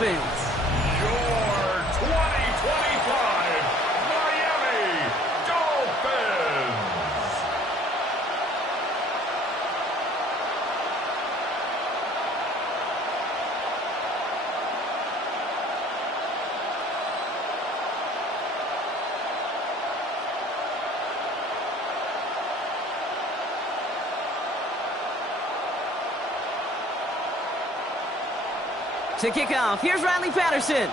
Dolphins. Your 2025 Miami Dolphins. To kick off, here's Riley Patterson.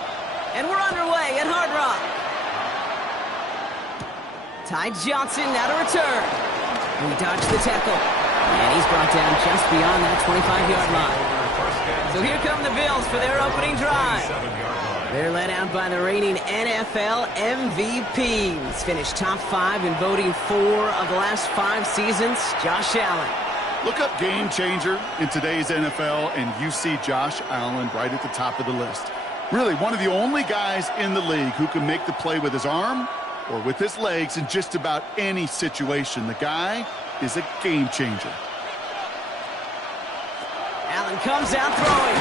And we're underway at Hard Rock. Ty Johnson now to return. We dodge the tackle. And he's brought down just beyond that 25-yard line. So here come the Bills for their opening drive. They're led out by the reigning NFL MVPs. Finished top 5 in voting 4 of the last 5 seasons, Josh Allen. Look up game changer in today's NFL, and you see Josh Allen right at the top of the list. Really, one of the only guys in the league who can make the play with his arm or with his legs in just about any situation. The guy is a game changer. Allen comes out throwing.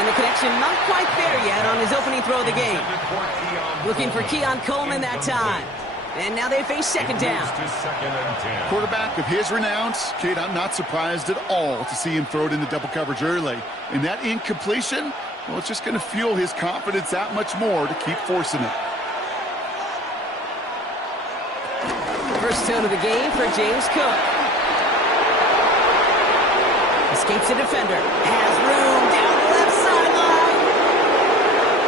And the connection not quite there yet on his opening throw of the game. Looking for Keon Coleman that time. And now they face second down. Quarterback of his renowns, Kate, I'm not surprised at all to see him throw it into double coverage early. And that incompletion, well, it's just going to fuel his confidence that much more to keep forcing it. First tone of the game for James Cook. Escapes the defender. Has room down the left sideline.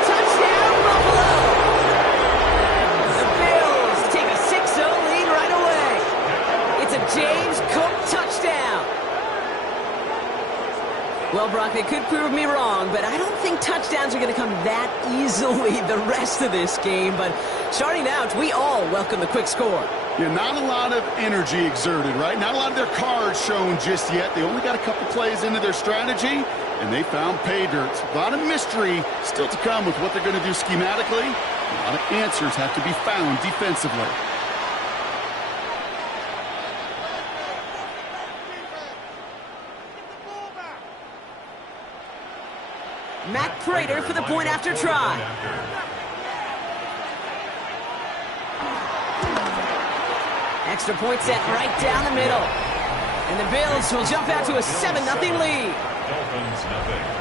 Touchdown, Buffalo! The Bills take a 6-0 lead right away. It's a James Cook touchdown. Well, Brock, they could prove me wrong, but I don't think touchdowns are going to come that easily the rest of this game. But starting out, we all welcome the quick score. Yeah, not a lot of energy exerted, right? Not a lot of their cards shown just yet. They only got a couple plays into their strategy, and they found pay dirt. A lot of mystery still to come with what they're going to do schematically. A lot of answers have to be found defensively. Matt Prater for the point after try. Extra point set right down the middle. And the Bills will jump out to a 7-0 lead. Dolphins nothing.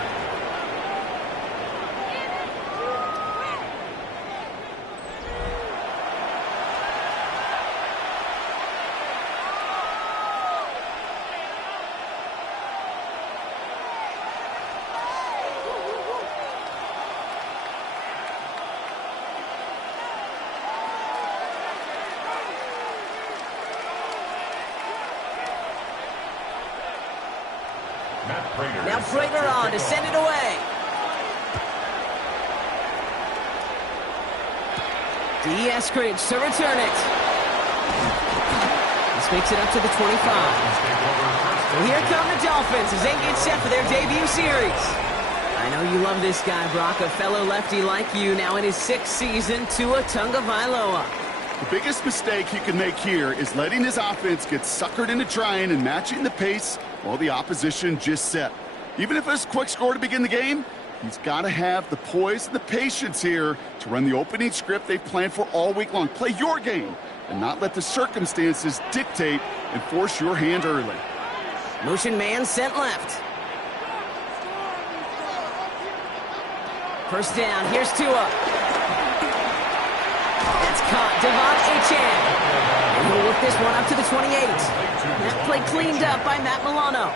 Now Prater on to send it away. D. Eskridge to return it. This makes it up to the 25. So here come the Dolphins as they get set for their debut series. I know you love this guy, Brock, a fellow lefty like you, now in his 6th season, Tua Tagovailoa. The biggest mistake he can make here is letting his offense get suckered into trying and matching the pace while the opposition just set. Even if it's a quick score to begin the game, he's got to have the poise and the patience here to run the opening script they've planned for all week long. Play your game and not let the circumstances dictate and force your hand early. Motion man sent left. First down, here's Tua. That's caught, Devon Achane. And he'll work this one up to the 28. That play cleaned up by Matt Milano.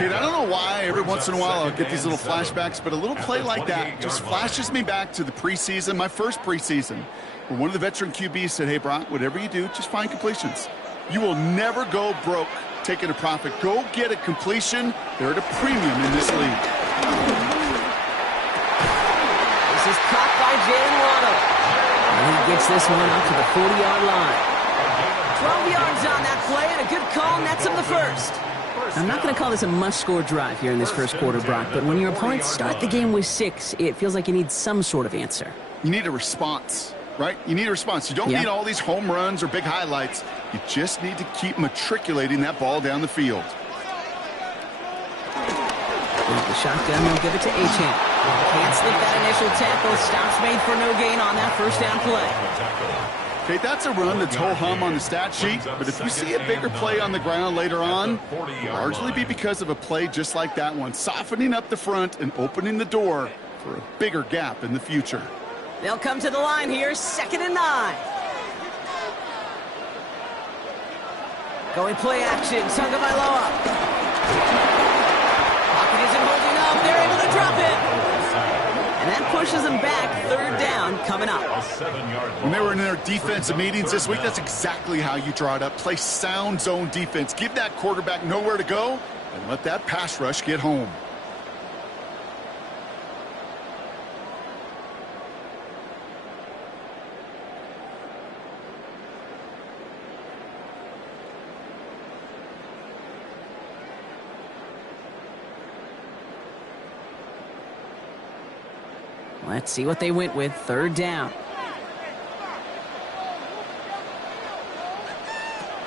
Kid, I don't know why every once in a while I'll get these little flashbacks, but a little play like that just flashes me back to the preseason, my first preseason, where one of the veteran QBs said, hey, Brock, whatever you do, just find completions. You will never go broke taking a profit. Go get a completion. They're at a premium in this league. This is caught by Jalen Waddle. And he gets this one up to the 40-yard line. 12 yards on that play, and a good call nets him the first. I'm not going to call this a must-score drive here in this first quarter, Brock, but when your opponents start the game with 6, it feels like you need some sort of answer. You need a response, right? You need a response. You don't need all these home runs or big highlights. You just need to keep matriculating that ball down the field. With the shotgun, they'll give it to Achane. initial tackle. Stops made for no gain on that first down play. Okay, that's a run that's ho-hum on the stat sheet, but if you see a bigger play on the ground later on, it'll largely be because of a play just like that one, softening up the front and opening the door for a bigger gap in the future. They'll come to the line here, 2nd and 9. Going play action, Tagovailoa. Pocket isn't holding up, they're able to drop it. And that pushes them back, 3rd down coming up. When they were in their defensive meetings this week, that's exactly how you draw it up. Play sound zone defense. Give that quarterback nowhere to go and let that pass rush get home. Let's see what they went with. 3rd down.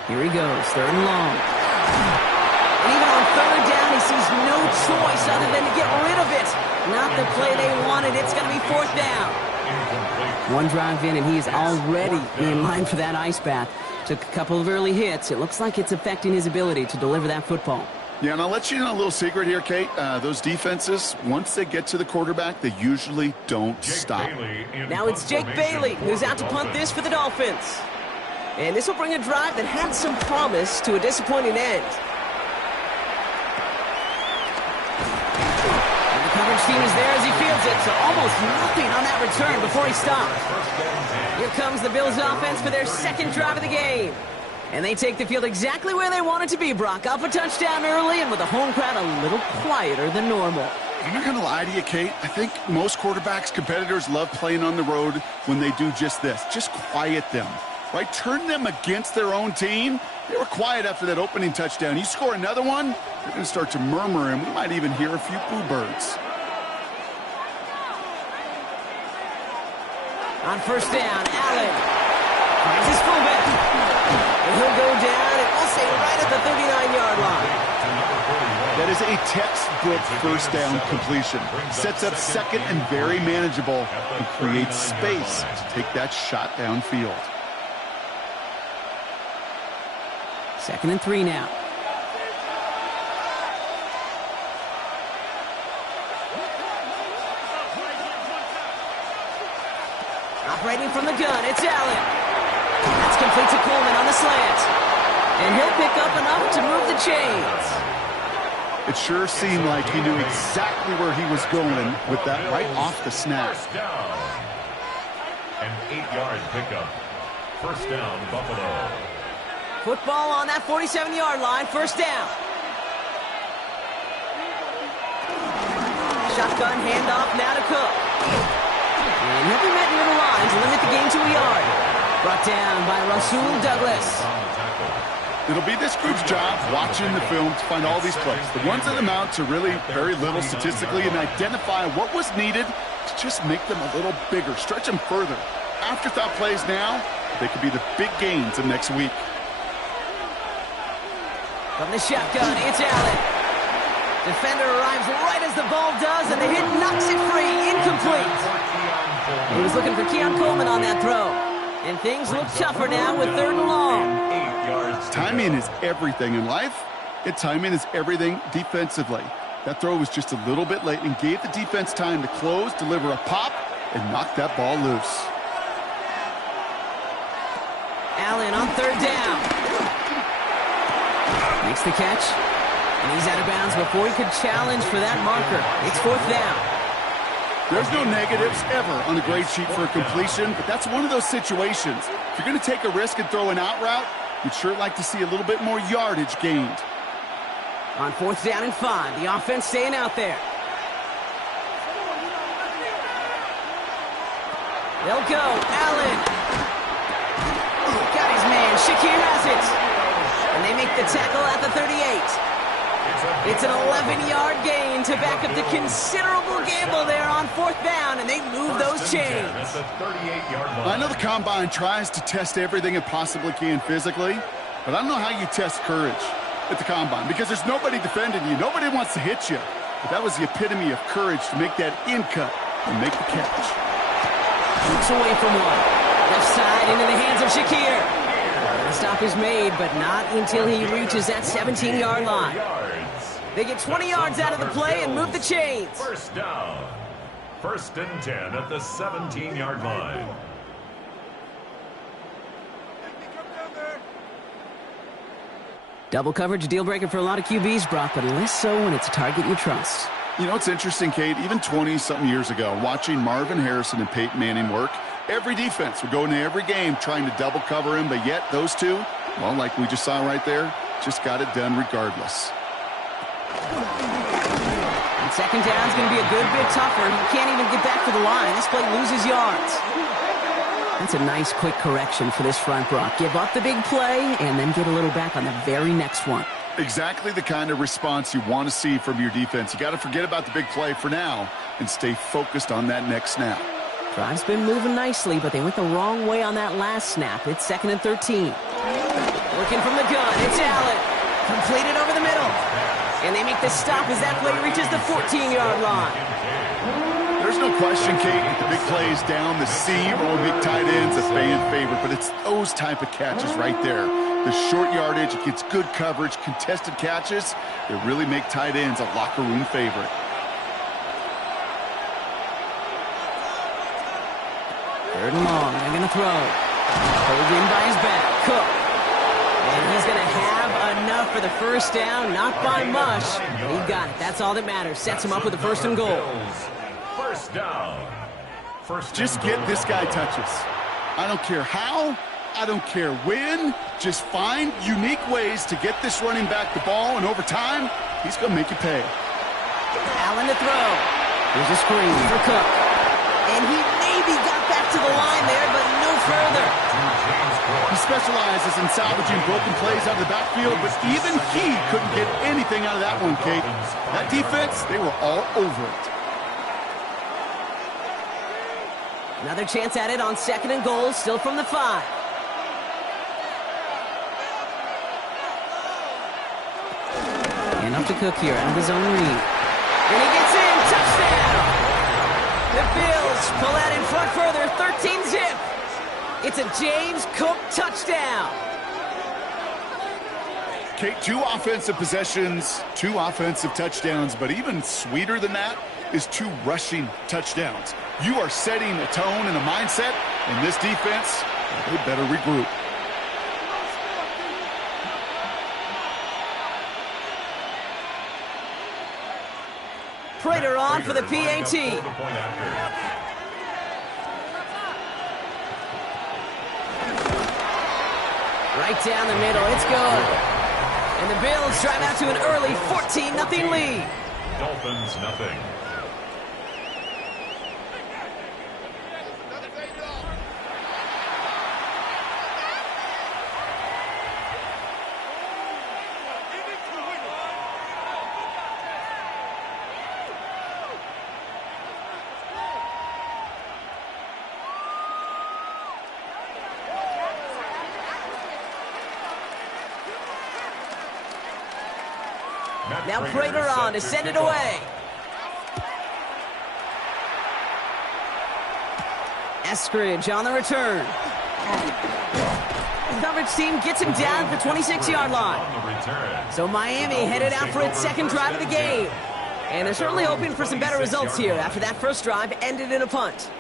Here he goes. 3rd and long. And even on 3rd down, he sees no choice other than to get rid of it. Not the play they wanted. It's going to be 4th down. One drive in, and he is already in line for that ice bath. Took a couple of early hits. It looks like it's affecting his ability to deliver that football. Yeah, and I'll let you know a little secret here, Kate. Those defenses, once they get to the quarterback, they usually don't stop. Now it's Jake Bailey who's out to punt this for the Dolphins. And this will bring a drive that had some promise to a disappointing end. And the coverage team is there as he fields it, so almost nothing on that return before he stops. Here comes the Bills offense for their 2nd drive of the game. And they take the field exactly where they want it to be, Brock. Up a touchdown early and with a home crowd a little quieter than normal. I'm not going to lie to you, Kate. I think most quarterbacks, competitors love playing on the road when they do just this. Just quiet them, right? Turn them against their own team. They were quiet after that opening touchdown. You score another one, they're going to start to murmur, and we might even hear a few boo birds. On 1st down, Allen finds his fullback. And he'll go down, and we'll say right at the 39-yard line. That is a textbook 1st down completion. Sets up 2nd and very manageable and creates space to take that shot downfield. 2nd and 3 now. Operating from the gun, it's Allen. That's complete to Coleman on the slant. And he'll pick up enough to move the chains. It sure seemed like he knew exactly where he was going with that right off the snap. An 8-yard pickup. 1st down, Buffalo. Football on that 47-yard line, 1st down. Shotgun handoff now to Cook. And he'll be met near the line to limit the game to a yard. Brought down by Rasul Douglas. It'll be this group's job watching the film to find all these plays. The ones that amount to really very little statistically and identify what was needed to just make them a little bigger, stretch them further. Afterthought plays now, they could be the big gains of next week. From the shotgun, it's Allen. Defender arrives right as the ball does, and the hit knocks it free. Incomplete. He was looking for Keon Coleman on that throw. And things look tougher now with 3rd and long. Timing is everything in life, and timing is everything defensively. That throw was just a little bit late and gave the defense time to close, deliver a pop, and knock that ball loose. Allen on 3rd down. Makes the catch, and he's out of bounds before he could challenge for that marker. It's 4th down. There's no negatives ever on the grade sheet for a completion, but that's one of those situations. If you're going to take a risk and throw an out route, you'd sure like to see a little bit more yardage gained. On 4th down and 5, the offense staying out there. They'll go. Allen. Got his man. Shakir has it. And they make the tackle at the 38. It's an 11-yard gain to back up the considerable gamble there on 4th down, and they move those chains. I know the Combine tries to test everything it possibly can physically, but I don't know how you test courage at the Combine because there's nobody defending you. Nobody wants to hit you. But that was the epitome of courage to make that in cut, and make the catch. Keeps away from one. Left side into the hands of Shakir. The stop is made, but not until he reaches that 17-yard line. They get 20 yards out of the play and move the chains. First down. 1st and 10 at the 17-yard line. Double coverage, deal breaker for a lot of QBs, Brock, but less so when it's a target you trust. You know, it's interesting, Kate, even 20-something years ago, watching Marvin Harrison and Peyton Manning work, every defense would go into every game trying to double cover him, but yet those two, well, like we just saw right there, just got it done regardless. And second down is going to be a good bit tougher. He can't even get back to the line. This play loses yards. That's a nice quick correction for this front, Brock. Give up the big play and then get a little back on the very next one. Exactly the kind of response you want to see from your defense. You got to forget about the big play for now and stay focused on that next snap. Drive's been moving nicely, but they went the wrong way on that last snap. It's 2nd and 13. Looking from the gun, it's Allen. Completed over the middle. And they make the stop as that play reaches the 14-yard line. There's no question, Kate, that the big plays down the seam or big tight ends, a fan favorite, but it's those type of catches right there. The short yardage, it gets good coverage, contested catches that really make tight ends a locker room favorite. Third and long, they're going to throw. Pulled in by his back, Cook. And he's going to have enough for the first down, not by much. But he got it. That's all that matters. Sets him up with a 1st and goal. First down. Just get this guy touches. I don't care how, I don't care when. Just find unique ways to get this running back the ball, and over time, he's going to make you pay. Allen to throw. Here's a screen for Cook. And he maybe got back to the line there, but no further. He specializes in salvaging broken plays out of the backfield, but even he couldn't get anything out of that one, Kate. That defense, they were all over it. Another chance at it on 2nd and goal, still from the 5. And up to Cook here out of his own read. And he gets in, touchdown! The Bills pull out in front further, 13-zip. It's a James Cook touchdown. Kate, 2 offensive possessions, 2 offensive touchdowns, but even sweeter than that is 2 rushing touchdowns. You are setting a tone and a mindset, and this defense, they better regroup. Prater on for the PAT. Right down the middle, it's good. And the Bills drive out to an early 14-0 lead. Dolphins nothing. Now Prater on to send it away. Eskridge on the return. The coverage team gets him down at the 26-yard line. So Miami headed out for its 2nd drive of the game. And they're certainly hoping for some better results here after that first drive ended in a punt.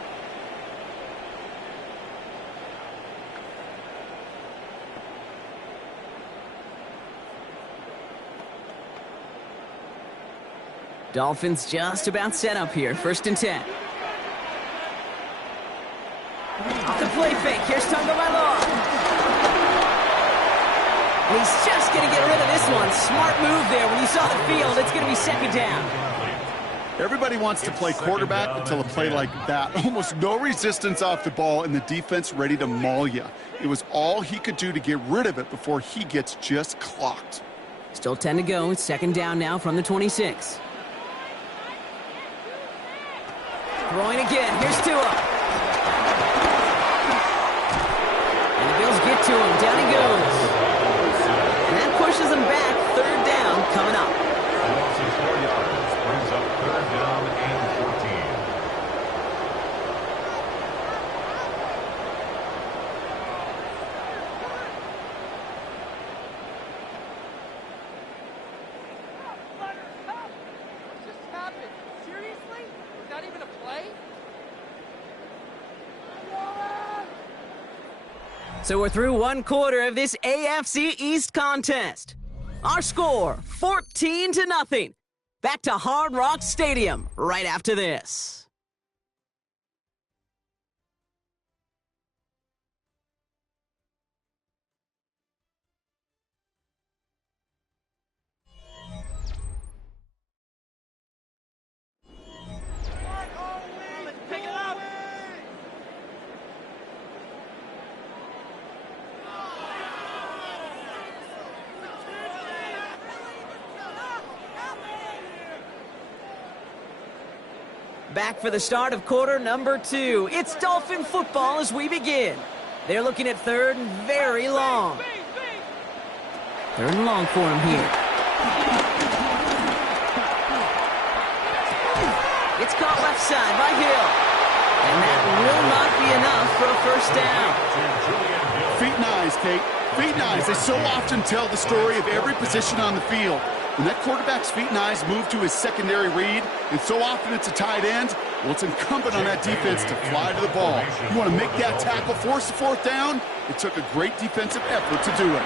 Dolphins just about set up here. 1st and 10. Off the play fake. Here's Tagovailoa. And he's just going to get rid of this one. Smart move there. When you saw the field, it's going to be 2nd down. Everybody wants to play quarterback until a play like that. Almost no resistance off the ball and the defense ready to maul you. It was all he could do to get rid of it before he gets just clocked. Still 10 to go. It's 2nd down now from the 26. Throwing again. Here's Tua. And the Bills get to him. Down he goes. And that pushes him back. 3rd down coming up. He loses 4 yards. Brings up 3rd down and 14. So we're through one quarter of this AFC East contest. Our score, 14-0. Back to Hard Rock Stadium right after this. Back for the start of quarter number 2. It's Dolphin football as we begin. They're looking at third and very long. Third and long for him here. It's caught left side by Hill. And that will not be enough for a first down. Feet and eyes, Kate. Feet and eyes. They so often tell the story of every position on the field. When that quarterback's feet and eyes move to his secondary read, and so often it's a tight end, well, it's incumbent on that defense to fly to the ball. You want to make that tackle, force the fourth down? It took a great defensive effort to do it.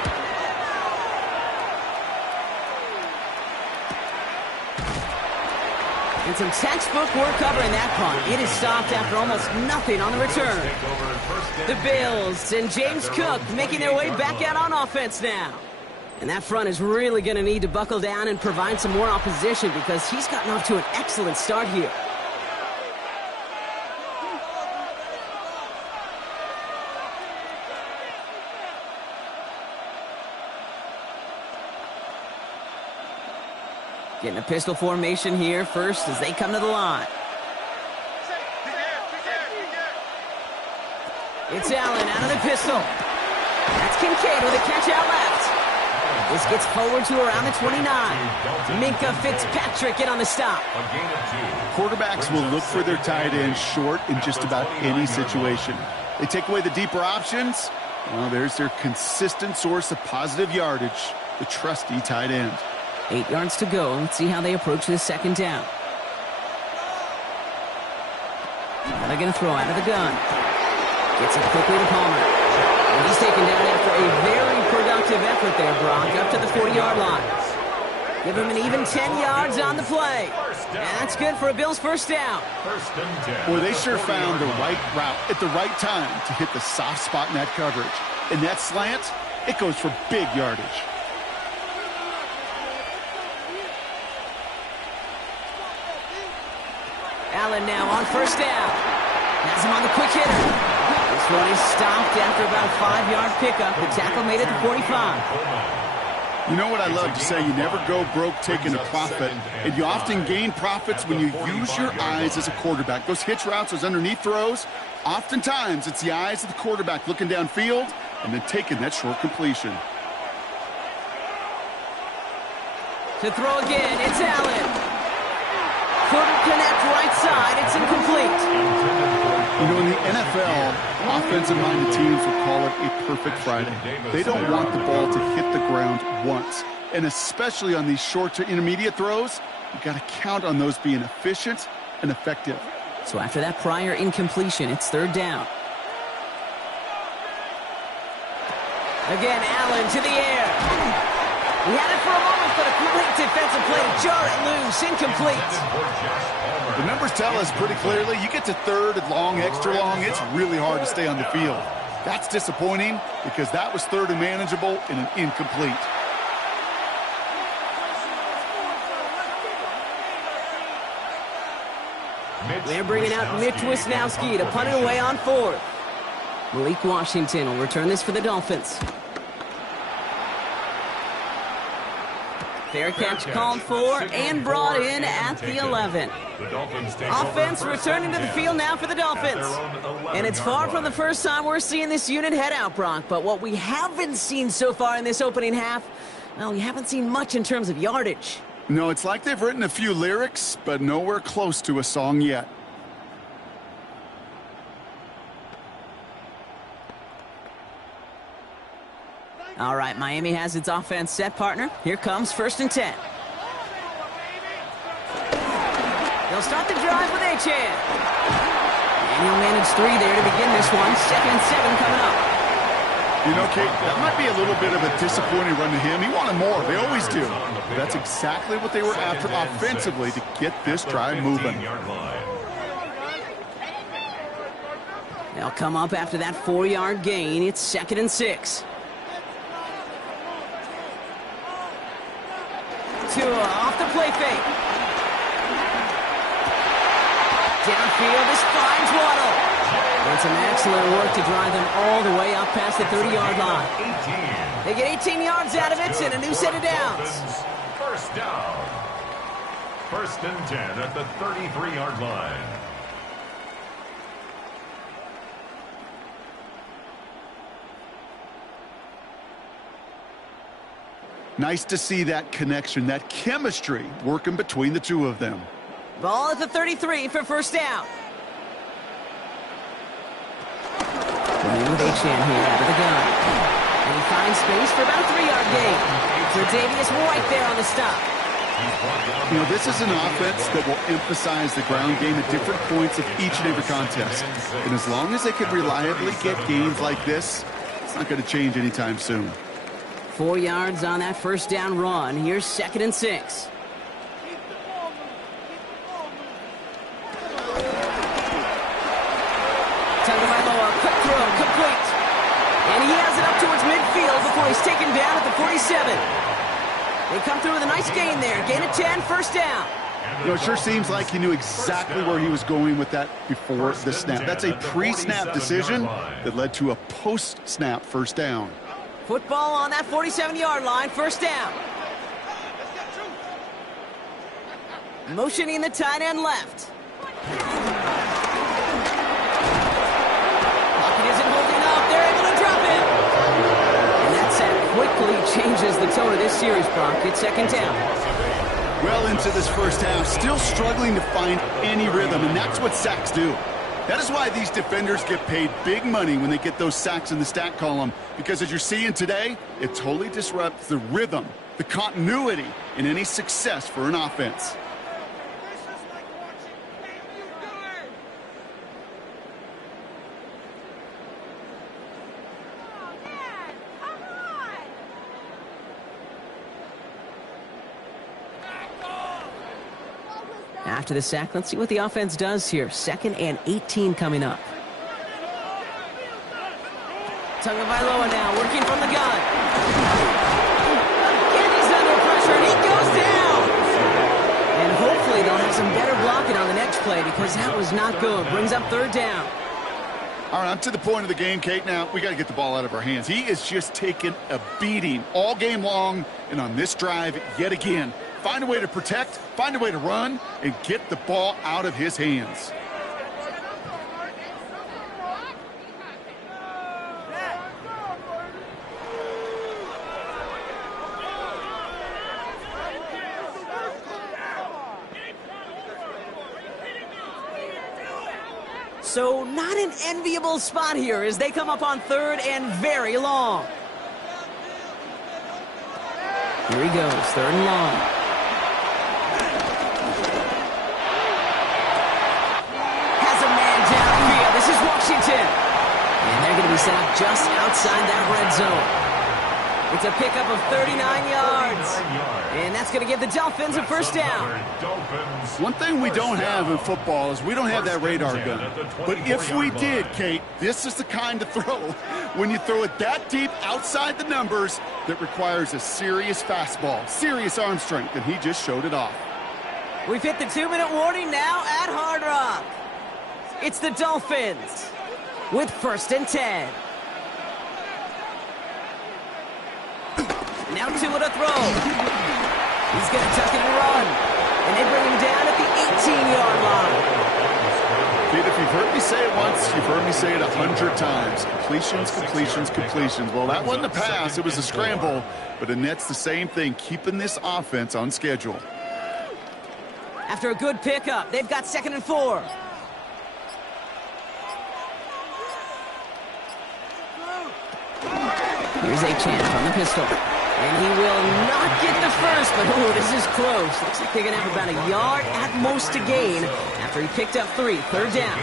And some textbook work covering that punt. It is stopped after almost nothing on the return. The Bills and James Cook making their way back out on offense now. And that front is really going to need to buckle down and provide some more opposition because he's gotten off to an excellent start here. Getting a pistol formation here first as they come to the line. It's Allen out of the pistol. That's Kincaid with a catch out left. This gets forward to around the 29. Minkah Fitzpatrick in on the stop. Quarterbacks will look for their tight end short in just about any situation. They take away the deeper options. Well, there's their consistent source of positive yardage, the trusty tight end. 8 yards to go. Let's see how they approach this second down. Now they're going to throw out of the gun. Gets it quickly to Palmer. And he's taken down after a very productive effort there, Brock, up to the 40-yard line. Give him an even 10 yards on the play. And that's good for a Bills first down. Boy, they sure found the right route at the right time to hit the soft spot in that coverage. And that slant, it goes for big yardage. Allen now on first down. Has him on the quick hitter. This one is stopped after about a 5-yard pickup. The tackle made it to 45. You know what I love to say? You never go broke taking a profit. And you often gain profits when you use your eyes as a quarterback. Those hitch routes, those underneath throws, oftentimes it's the eyes of the quarterback looking downfield and then taking that short completion. To throw again, it's Allen. Couldn't connect right side. It's incomplete. You know, in the NFL, offensive-minded teams will call it a perfect Friday. They don't want the ball to hit the ground once. And especially on these short to intermediate throws, you've got to count on those being efficient and effective. So after that prior incompletion, it's third down. Again, Allen to the air. He had it for a moment, but a great defensive play to jar it loose. Incomplete. The numbers tell us pretty clearly, you get to third and long, extra long, it's really hard to stay on the field. That's disappointing because that was third and manageable and an incomplete. They're bringing out Mitch Wisnowski to punt it away on fourth. Malik Washington will return this for the Dolphins. Fair catch called for and brought in at the 11. Offense returning to the field now for the Dolphins. And it's far from the first time we're seeing this unit head out, Brock. But what we haven't seen so far in this opening half, well, we haven't seen much in terms of yardage. No, it's like they've written a few lyrics, but nowhere close to a song yet. All right, Miami has its offense set, partner. Here comes 1st and 10. They'll start the drive with Achane. And he'll manage 3 there to begin this one. 2nd and 7 coming up. You know, Kate, that might be a little bit of a disappointing run to him. He wanted more. They always do. But that's exactly what they were after offensively to get this drive moving. They'll come up after that 4-yard gain. It's 2nd and 6. Tua off the play fake. Downfield, this finds Waddle. And some excellent work to drive them all the way up past the 30-yard line. They get 18 yards out of it and a new set of downs. First down. 1st and 10 at the 33-yard line. Nice to see that connection, that chemistry working between the two of them. Ball at the 33 for 1st down. With Achan here out of the gun. And he finds space for about a 3-yard gain. So Davius White there on the stop. You know, this is an offense that will emphasize the ground game at different points of each and every contest. And as long as they can reliably get gains like this, it's not going to change anytime soon. 4 yards on that 1st down run. Here's 2nd and 6. Tagovailoa, quick throw, complete. And he has it up towards midfield before he's taken down at the 47. They come through with a nice gain there. Gain of 10, 1st down. You know, it sure seems like he knew exactly where he was going with that before the snap. That's a pre-snap decision that led to a post-snap 1st down. Football on that 47-yard line, 1st down. Motioning the tight end left. Pocket isn't holding up. They're able to drop it. And that sack quickly changes the tone of this series, Brock. It's 2nd down. Well into this 1st half, still struggling to find any rhythm, and that's what sacks do. That is why these defenders get paid big money when they get those sacks in the stat column, because as you're seeing today, it totally disrupts the rhythm, the continuity in any success for an offense. After the sack, let's see what the offense does here. 2nd and 18 coming up. Tagovailoa now working from the gun. And he's under pressure, and he goes down. And hopefully they'll have some better blocking on the next play because that was not good. Brings up 3rd down. All right, I'm to the point of the game, Kate. Now, we got to get the ball out of our hands. He is just taking a beating all game long, and on this drive, yet again, find a way to protect, find a way to run, and get the ball out of his hands. So not an enviable spot here as they come up on 3rd and very long. Here he goes, 3rd and long. Has a man downfield. This is Washington. And they're going to be set up just outside that red zone. It's a pickup of 39 yards. And that's going to give the Dolphins a 1st down. One thing we don't have in football is we don't have that radar gun. But if we did, Kate, this is the kind of throw, when you throw it that deep outside the numbers, that requires a serious fastball, serious arm strength, and he just showed it off. We've hit the 2-minute warning now at Hard Rock. It's the Dolphins with 1st and 10. Now Tua to throw. He's going to tuck it and run. And they bring him down at the 18-yard line. Kid, if you've heard me say it once, you've heard me say it 100 times. Completions, completions, completions. Well, that wasn't a pass. It was a scramble. But Annette's the same thing, keeping this offense on schedule. After a good pickup, they've got 2nd and 4. Here's Achan from the pistol. And he will not get the first, but oh, this is close. Looks like they're going to have about a yard at most to gain after he picked up 3. 3rd down.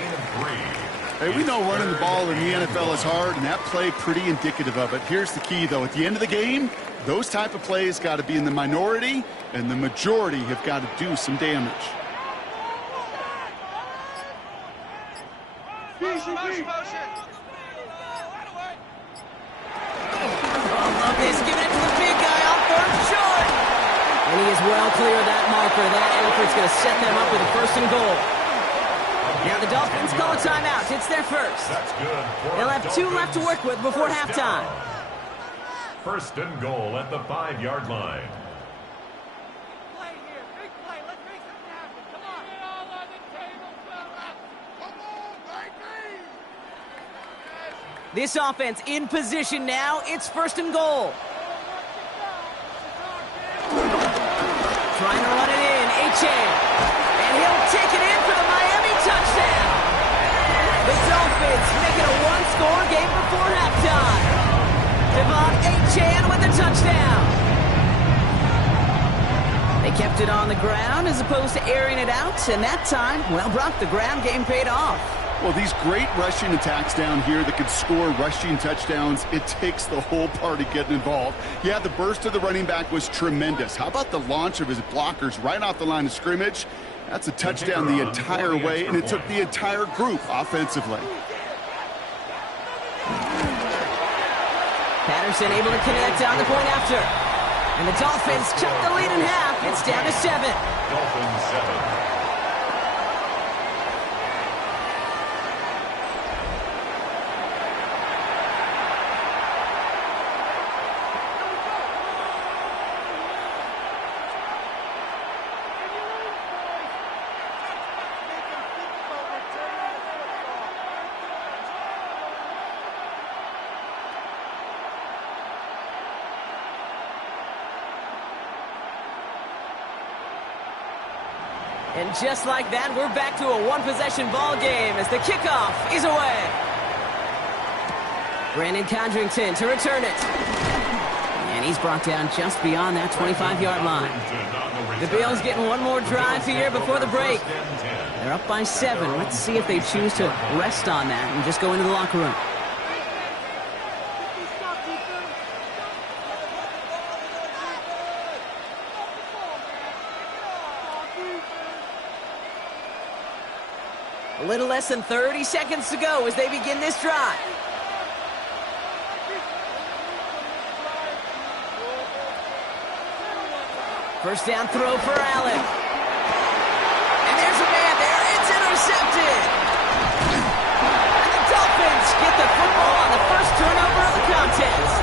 Hey, we know running the ball in the NFL is hard, and that play pretty indicative of it. Here's the key, though. At the end of the game, those type of plays got to be in the minority, and the majority have got to do some damage. Motion. Love this, giving it to the big guy off third short. And he is well clear of that marker. That effort's going to set them up with a 1st and goal. Now the Dolphins call a timeout. It's their first. That's good. They'll have 2 left to work with before halftime. 1st and goal at the 5-yard line. Play here. Big play. Let's make something happen. Come on. Get all on the table, fella. Come on, baby. This offense in position now. It's 1st and goal. Trying to run it in. Achane. And he'll take it in for the Miami touchdown. The Dolphins make it a 1-score game before halftime. Devon Achane with the touchdown. They kept it on the ground as opposed to airing it out. And that time, well, Brock, the ground game paid off. Well, these great rushing attacks down here that can score rushing touchdowns, it takes the whole party getting involved. Yeah, the burst of the running back was tremendous. How about the launch of his blockers right off the line of scrimmage? That's a touchdown the entire way, and it took the entire group offensively. Patterson able to connect on the point after. And the Dolphins cut the lead in half. It's down to 7. Dolphins 7. And just like that, we're back to a 1-possession ball game as the kickoff is away. Brandon Condrington to return it. And he's brought down just beyond that 25-yard line. The Bills getting one more drive here before the break. They're up by 7. Let's see if they choose to rest on that and just go into the locker room. A little less than 30 seconds to go as they begin this drive. First down throw for Allen. And there's a man there. It's intercepted. And the Dolphins get the football on the first turnover of the contest.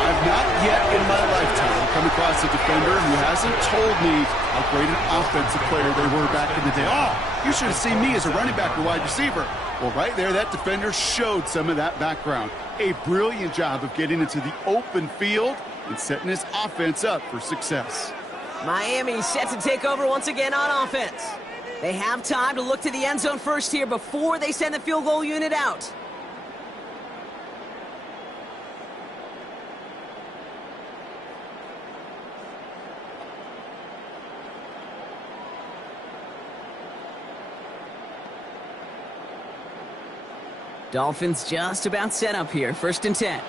I've not yet in my lifetime come across a defender who hasn't told me how great an offensive player they were back in the day. Oh, you should have seen me as a running back or wide receiver. Well, right there, that defender showed some of that background. A brilliant job of getting into the open field and setting his offense up for success. Miami set to take over once again on offense. They have time to look to the end zone first here before they send the field goal unit out. Dolphins just about set up here. 1st and 10.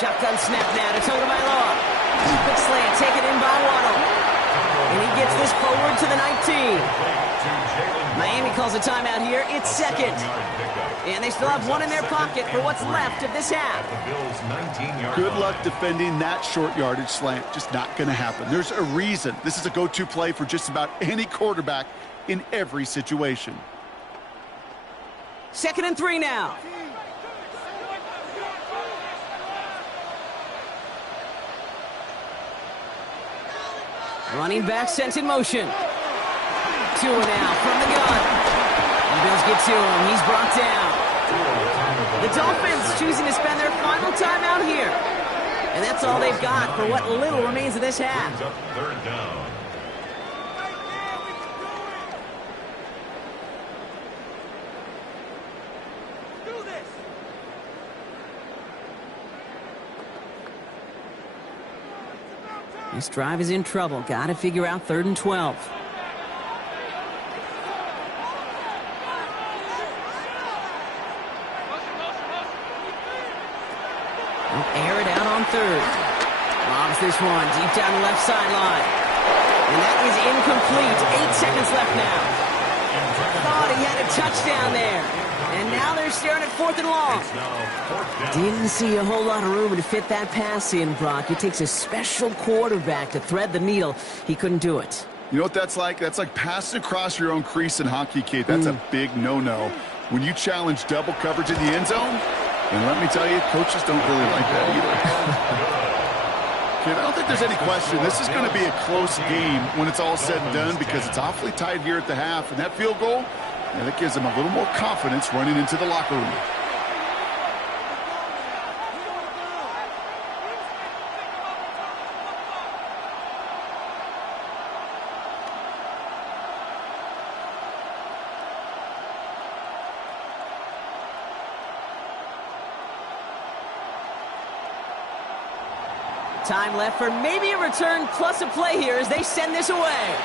Shotgun snap now to Tagovailoa. Quick slant taken in by Waddle. And he gets this forward to the 19. Miami calls a timeout here. It's 2nd. And they still have 1 in their pocket for what's left of this half. Good luck defending that short yardage slant. Just not going to happen. There's a reason. This is a go-to play for just about any quarterback in every situation. 2nd and 3 now. Running back sent in motion. Tua now from the gun. And the Bills get to him. He's brought down. The Dolphins choosing to spend their final time out here. And that's all they've got for what little remains of this half. 3rd down. This drive is in trouble. Got to figure out 3rd and 12. They'll air it out on third. Lobs this one deep down the left sideline. And that is incomplete. 8 seconds left now. Thought he had a touchdown there. And now they're staring at 4th and long. Didn't see a whole lot of room to fit that pass in, Brock. It takes a special quarterback to thread the needle. He couldn't do it. You know what that's like? That's like passing across your own crease in hockey, Kate. That's a big no-no. When you challenge double coverage in the end zone, and let me tell you, coaches don't really like that either. Kate, I don't think there's any question. This is going to be a close game when it's all said and done because it's awfully tight here at the half. And that field goal, that gives them a little more confidence running into the locker room. Time left for maybe a return plus a play here as they send this away.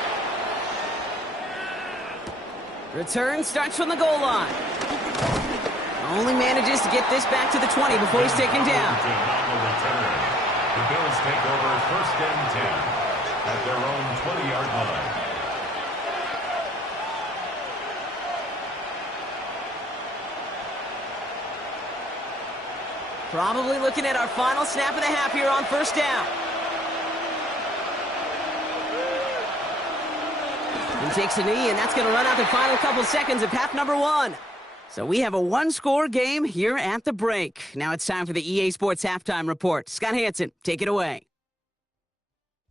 Return starts from the goal line. Only manages to get this back to the 20 before he's taken down. The Bills take over 1st and 10 at their own 20-yard line. Probably looking at our final snap of the half here on 1st down. He takes a knee, and that's going to run out the final couple seconds of half number 1. So we have a one-score game here at the break. Now it's time for the EA Sports Halftime Report. Scott Hansen, take it away.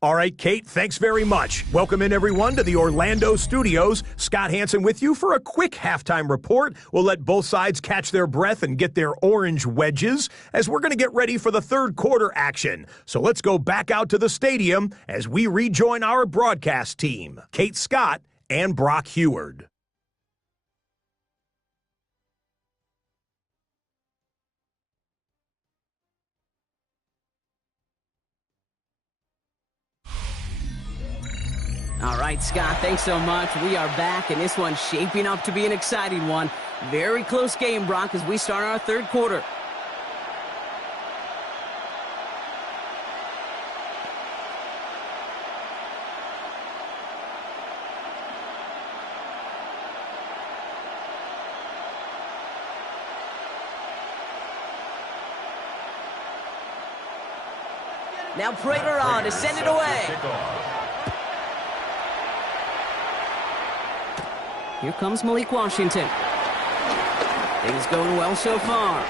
All right, Kate, thanks very much. Welcome in, everyone, to the Orlando studios. Scott Hansen with you for a quick halftime report. We'll let both sides catch their breath and get their orange wedges as we're going to get ready for the third quarter action. So let's go back out to the stadium as we rejoin our broadcast team, Kate Scott and Brock Heward. All right, Scott, thanks so much. We are back, and this one's shaping up to be an exciting one. Very close game, Brock, as we start our third quarter. Now Prater on to send it away. Here comes Malik Washington. Things going well so far.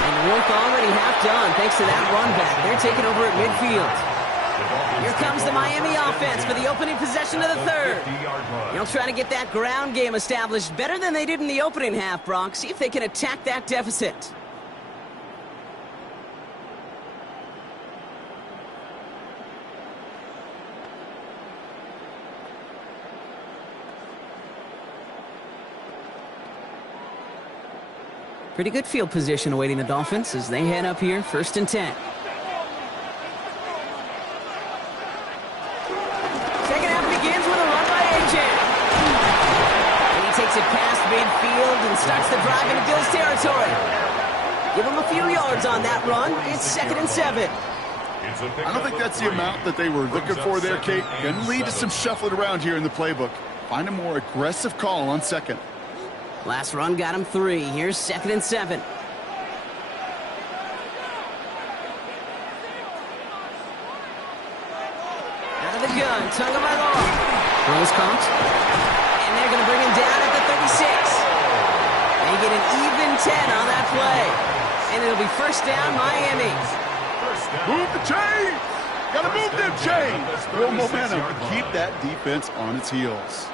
And work already half done thanks to that run back. They're taking over at midfield. Here comes the Miami offense for the opening possession of the third. They'll try to get that ground game established better than they did in the opening half, Brock. See if they can attack that deficit. Pretty good field position awaiting the Dolphins as they head up here, 1st and 10. Second half begins with a run by A.J. And he takes it past midfield and starts the drive into Bills territory. Give him a few yards on that run. It's 2nd and 7. I don't think that's the amount that they were looking for there, Kate. Going to lead to some shuffling around here in the playbook. Find a more aggressive call on 2nd. Last run got him 3. Here's 2nd and 7. Out of the gun, Tunga by law. Throws caught. And they're going to bring him down at the 36. They get an even 10 on that play. And it'll be 1st down, Miami. Move the chains! Gotta move them chains! Real momentum to keep that defense on its heels.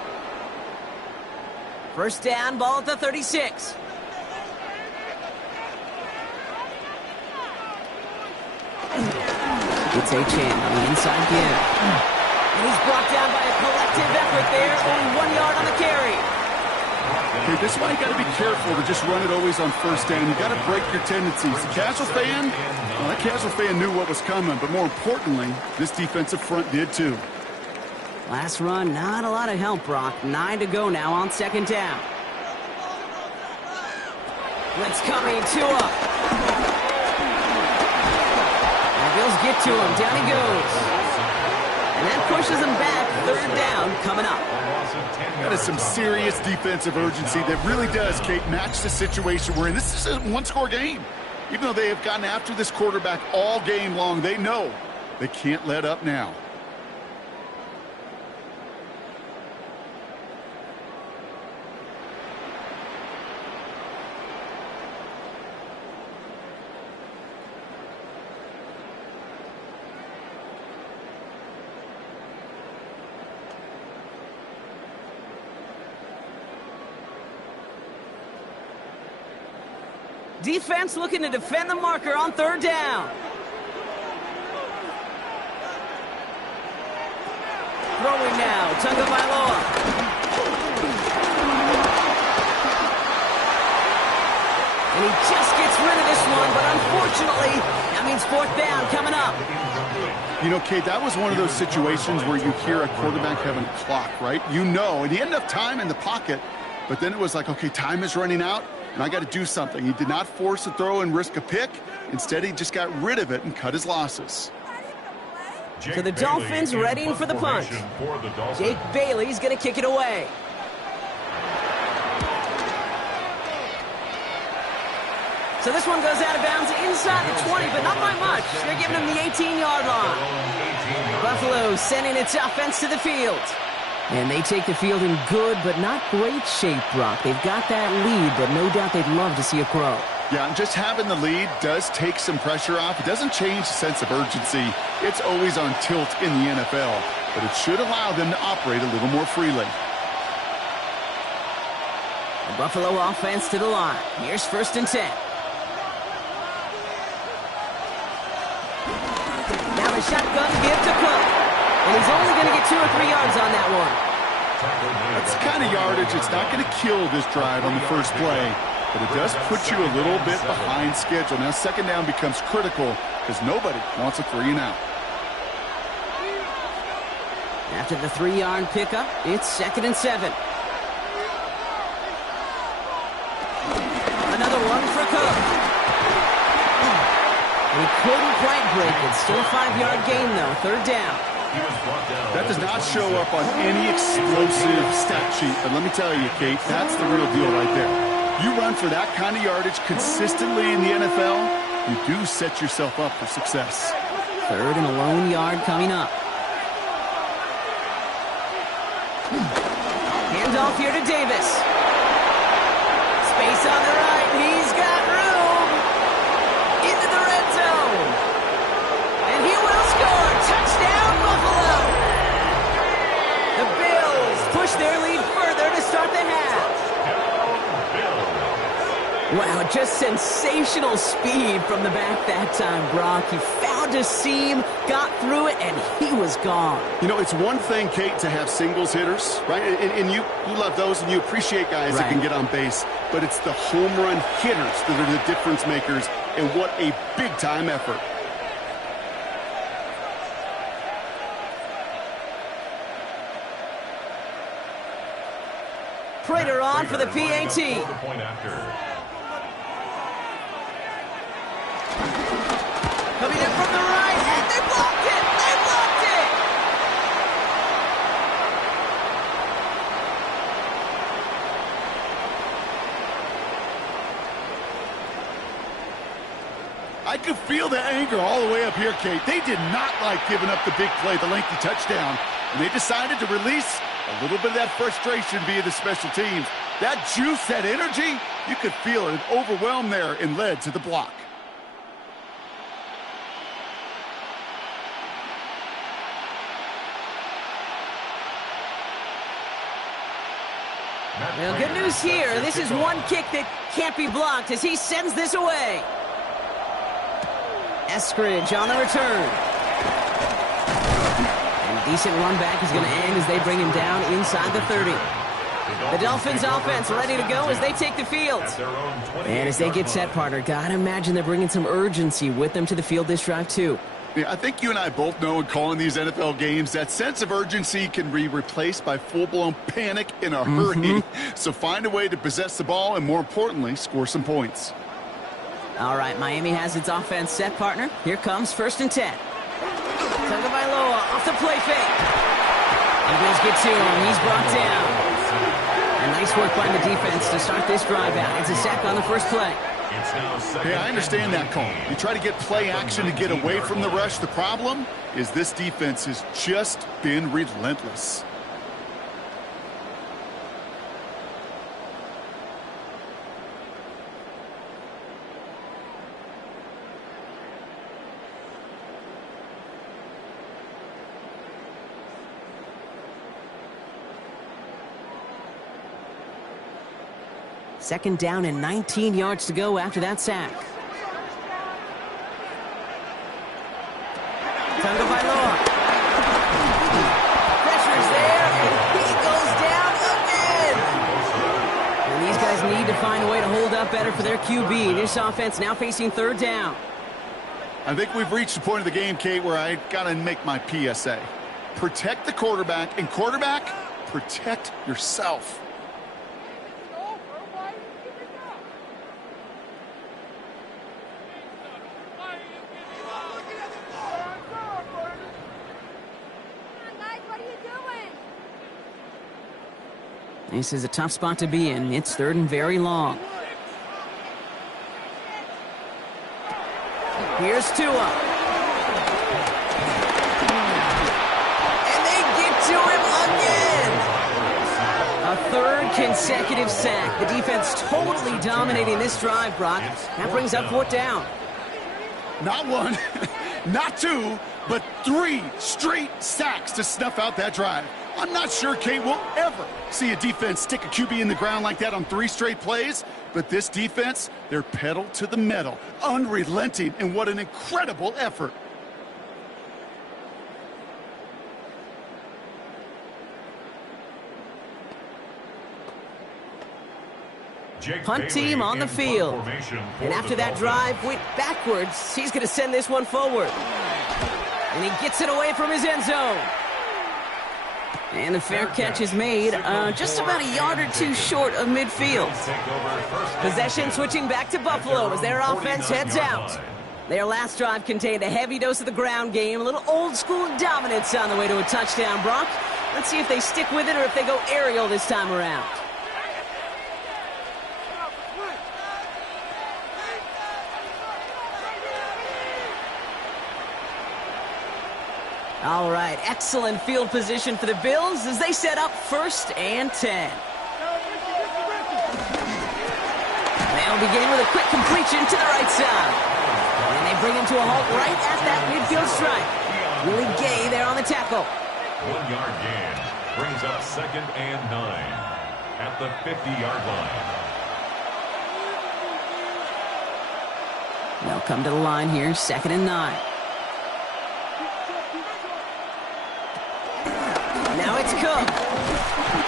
1st down, ball at the 36. It's A-Chan on the inside again. And he's brought down by a collective effort there. Only 1 yard on the carry. Okay, this is why you got to be careful to just run it always on 1st down. You got to break your tendencies. The casual fan, well, that casual fan knew what was coming, but more importantly, this defensive front did too. Last run, not a lot of help, Brock. 9 to go now on 2nd down. Blitz coming, Tua. Bills get to him. Down he goes. And that pushes him back. Third down coming up. That is some serious defensive urgency that really does, Kate, match the situation we're in. This is a one-score game. Even though they have gotten after this quarterback all game long, they know they can't let up now. Defense looking to defend the marker on third down. Throwing now, Tagovailoa. And he just gets rid of this one, but unfortunately, that means fourth down coming up. You know, Kate, that was one of those situations where you hear a quarterback having a clock, right? You know, and he had enough time in the pocket, but then it was like, okay, time is running out. And I got to do something. He did not force a throw and risk a pick. Instead, he just got rid of it and cut his losses. So the Dolphins readying for the punt. Jake Bailey's going to kick it away. So this one goes out of bounds inside the 20, but not by much. They're giving him the 18-yard line. Buffalo sending its offense to the field. And they take the field in good but not great shape, Brock. They've got that lead, but no doubt they'd love to see it grow. Yeah, and just having the lead does take some pressure off. It doesn't change the sense of urgency. It's always on tilt in the NFL, but it should allow them to operate a little more freely. The Buffalo offense to the line. Here's 1st and 10. Now the shotgun give to Cook. And he's only going to get 2 or 3 yards on that one. That's the kind of yardage. It's not going to kill this drive on the first play, but it does put you a little bit behind schedule. Now, second down becomes critical because nobody wants a 3 and out. After the 3-yard pickup, it's 2nd and 7. Another one for Cook. And he couldn't quite break it. Still a 5-yard gain, though. Third down. That does not show up on any explosive stat sheet, but let me tell you, Kate, that's the real deal right there. You run for that kind of yardage consistently in the NFL, you do set yourself up for success. 3rd and a lone yard coming up. Handoff here to Davis. Space on the right. He's got room. Into the red zone. And he will score. Touchdown, Buffalo. The Bills push their lead further to start the half. Wow, just sensational speed from the back that time, Brock. He found a seam, got through it, and he was gone. You know, it's one thing, Kate, to have singles hitters, right? And you love those, and you appreciate guys that can get on base. But it's the home run hitters that are the difference makers, and what a big-time effort. Prater on for the PAT. Coming in from the right, and they blocked it! They blocked it! I could feel the anger all the way up here, Kate. They did not like giving up the big play, the lengthy touchdown, and they decided to release a little bit of that frustration via the special teams. That juice, that energy, you could feel it. It overwhelmed there and led to the block. Well, good news here. This is one kick that can't be blocked as he sends this away. Eskridge on the return. And a decent run back is going to end as they bring him down inside the 30. The Dolphins offense ready to go as they take the field. And as they get set, partner, gotta imagine they're bringing some urgency with them to the field this drive, too. Yeah, I think you and I both know in calling these NFL games, that sense of urgency can be replaced by full-blown panic in a hurry. So find a way to possess the ball and, more importantly, score some points. All right, Miami has its offense set, partner. Here comes 1st and 10. Tagovailoa off the play fake. Eagles get to him. He's brought down. And nice work by the defense to start this drive out. It's a sack on the first play. Hey, I understand that call. You try to get play action to get away from the rush. The problem is this defense has just been relentless. Second down and 19 yards to go after that sack. Tagovailoa. Pressure's there, and he goes down again. And these guys need to find a way to hold up better for their QB. This offense now facing 3rd down. I think we've reached the point of the game, Kate, where I got to make my PSA. Protect the quarterback, and quarterback, protect yourself. This is a tough spot to be in. It's 3rd and very long. Here's Tua. And they get to him again. A 3rd consecutive sack. The defense totally dominating this drive, Brock. That brings up 4th down. Not 1, not 2, but 3 straight sacks to snuff out that drive. I'm not sure Kate will ever see a defense stick a QB in the ground like that on 3 straight plays, but this defense, they're pedal to the metal, unrelenting, and what an incredible effort. Punt team on the field. And after that drive went backwards, he's going to send this one forward. And he gets it away from his end zone. And the fair catch is made just about a yard or 2 short of midfield. Possession switching back to Buffalo as their offense heads out. Their last drive contained a heavy dose of the ground game, a little old-school dominance on the way to a touchdown, Brock. Let's see if they stick with it or if they go aerial this time around. All right, excellent field position for the Bills as they set up 1st and 10. They'll begin with a quick completion to the right side. And they bring him to a halt right at that midfield stripe. Willie Gay there on the tackle. 1-yard gain brings up 2nd and 9 at the 50-yard line. They'll come to the line here, 2nd and 9. Now it's Cook.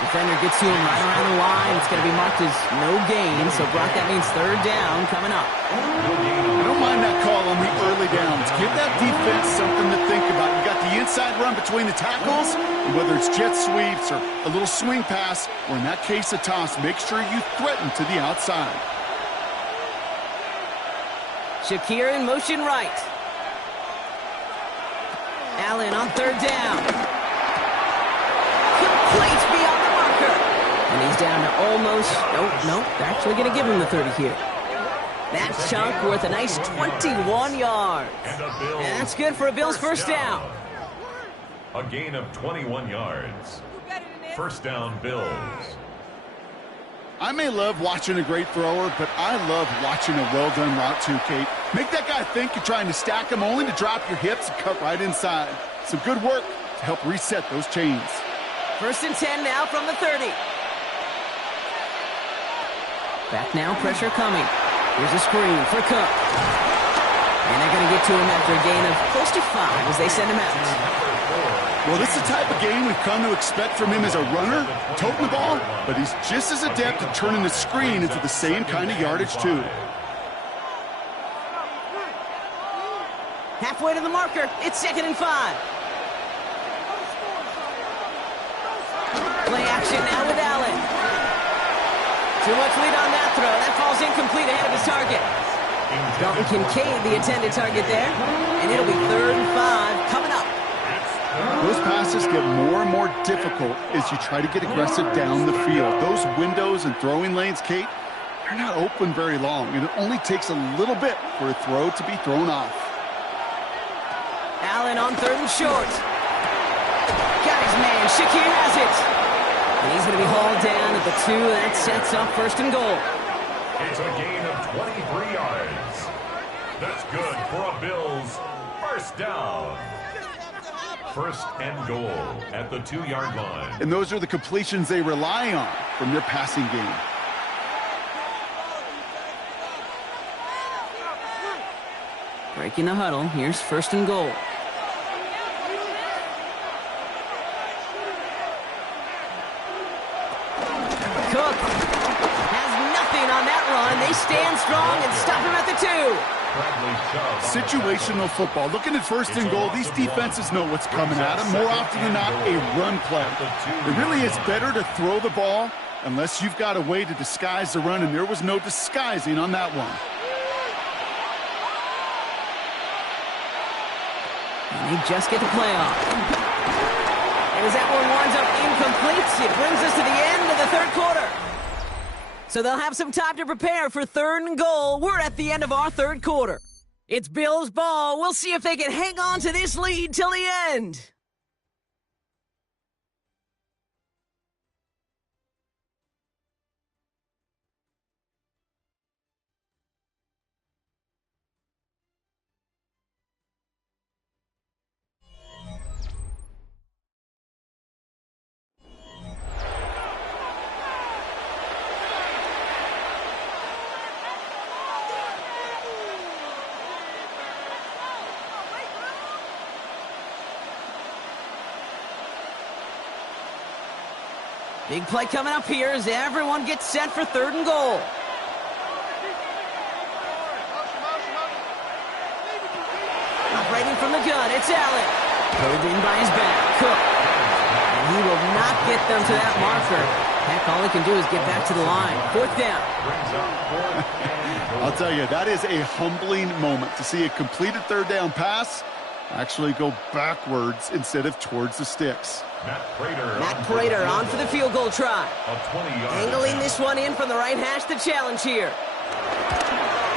Defender gets to him right around the line. It's going to be marked as no gain. So, Brock, that means 3rd down coming up. I don't mind that call on the early downs. Give that defense something to think about. You got the inside run between the tackles, and whether it's jet sweeps or a little swing pass, or in that case a toss, make sure you threaten to the outside. Shakir in motion right. Allen on 3rd down. Complete beyond the marker. And he's down to almost, nope, they're actually going to give him the 30 here. That chunk worth a nice 21 yards. And that's good for a Bills 1st down. A gain of 21 yards. 1st down, Bills. I may love watching a great thrower, but I love watching a well-done route too, Kate. Make that guy think you're trying to stack him only to drop your hips and cut right inside. Some good work to help reset those chains. 1st and 10 now from the 30. Back now, pressure coming. Here's a screen for Cook. And they're going to get to him after a gain of close to 5 as they send him out. Well, this is the type of game we've come to expect from him as a runner, toting the ball, but he's just as adept at turning the screen into the same kind of yardage, too. Halfway to the marker. It's 2nd and 5. Play action now with Allen. Too much lead on that throw. That falls incomplete ahead of his target. Dalton Kincaid, the intended target there. And it'll be 3rd and 5 coming up. Those passes get more and more difficult as you try to get aggressive down the field. Those windows and throwing lanes, Kate, they're not open very long, and it only takes a little bit for a throw to be thrown off. Allen on 3rd and short. Got his man. Shakir has it. And he's going to be hauled down at the 2. That sets up 1st and goal. It's a gain of 23 yards. That's good for a Bills 1st down. 1st and goal at the 2-yard line. And those are the completions they rely on from their passing game. Breaking the huddle. Here's 1st and goal. Cook has nothing on that run. They stand strong and stop him at the 2. Situational football. Looking at 1st and goal, these defenses know what's coming at them. More often than not, a run play. It really is better to throw the ball unless you've got a way to disguise the run, and there was no disguising on that one. And they just get the play off. As that one winds up incomplete, it brings us to the end of the 3rd quarter. So they'll have some time to prepare for 3rd and goal. We're at the end of our 3rd quarter. It's Bills ball. We'll see if they can hang on to this lead till the end. Big play coming up here as everyone gets set for 3rd and goal. Operating from the gun, it's Allen. Pulled in by his back, Cook. And he will not get them to that marker. Heck, all he can do is get back to the line. 4th down. I'll tell you, that is a humbling moment to see a completed 3rd down pass actually go backwards instead of towards the sticks. Matt Prater on for the field goal try. Angling this one in from the right hash, the challenge here.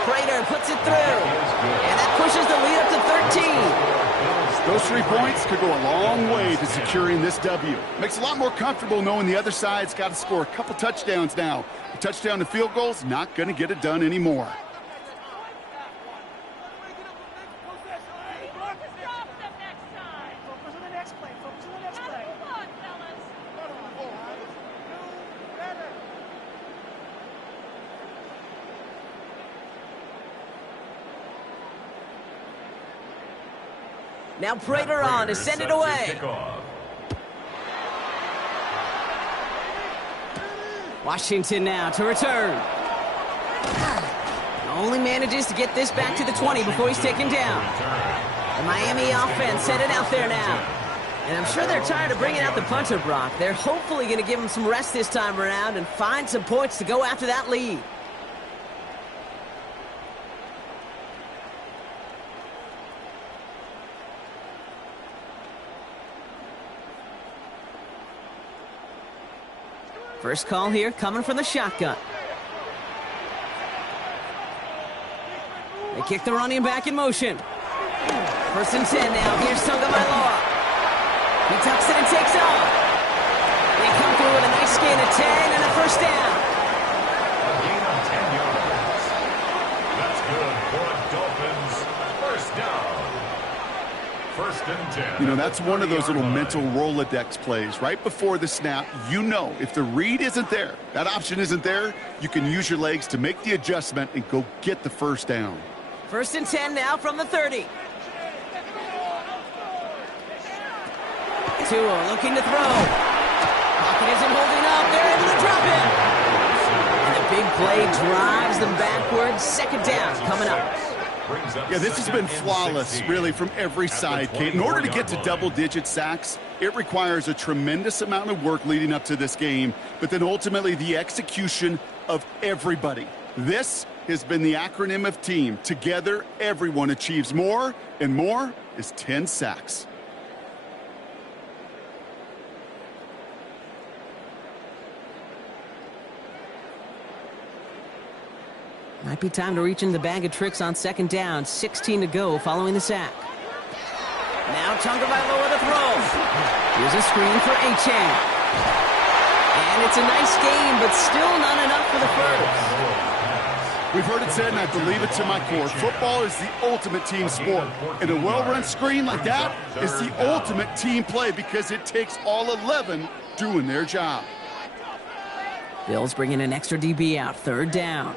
Prater puts it through. And that pushes the lead up to 13. Those 3 points could go a long way to securing this W. Makes it a lot more comfortable knowing the other side's got to score a couple touchdowns now. A touchdown to field goal's not going to get it done anymore. Now Prater on to send it away. Washington now to return. Only manages to get this back to the 20 before he's taken down. The Miami offense headed out there now. And I'm sure they're tired of bringing out the punter, Brock. They're hopefully going to give him some rest this time around and find some points to go after that lead. First call here coming from the shotgun. They kick the running back in motion. 1st and 10 now. Here's Tagovailoa. He tucks it and takes off. They come through with a nice gain of 10 and a 1st down. A gain of 10 yards. That's good for a Dolphins 1st down. 1st and 10. You know, that's one of those little mental Rolodex plays. Right before the snap, you know if the read isn't there, that option isn't there, you can use your legs to make the adjustment and go get the 1st down. 1st and 10 now from the 30. Tua looking to throw. Pocket isn't holding up. They're able to drop it. And the big play drives them backwards. 2nd down coming up. Yeah, this has been flawless, really, from every side, Kate. In order to get to double-digit sacks, it requires a tremendous amount of work leading up to this game, but then ultimately the execution of everybody. This has been the acronym of team. Together, everyone achieves more, and more is 10 sacks. Might be time to reach in the bag of tricks on second down. 16 to go following the sack. Now Tagovailoa to throw. Here's a screen for Achane. And it's a nice game, but still not enough for the first. We've heard it said, and I believe it to my core, football is the ultimate team sport. And a well-run screen like that is the ultimate team play because it takes all 11 doing their job. Bills bringing an extra DB out. Third down.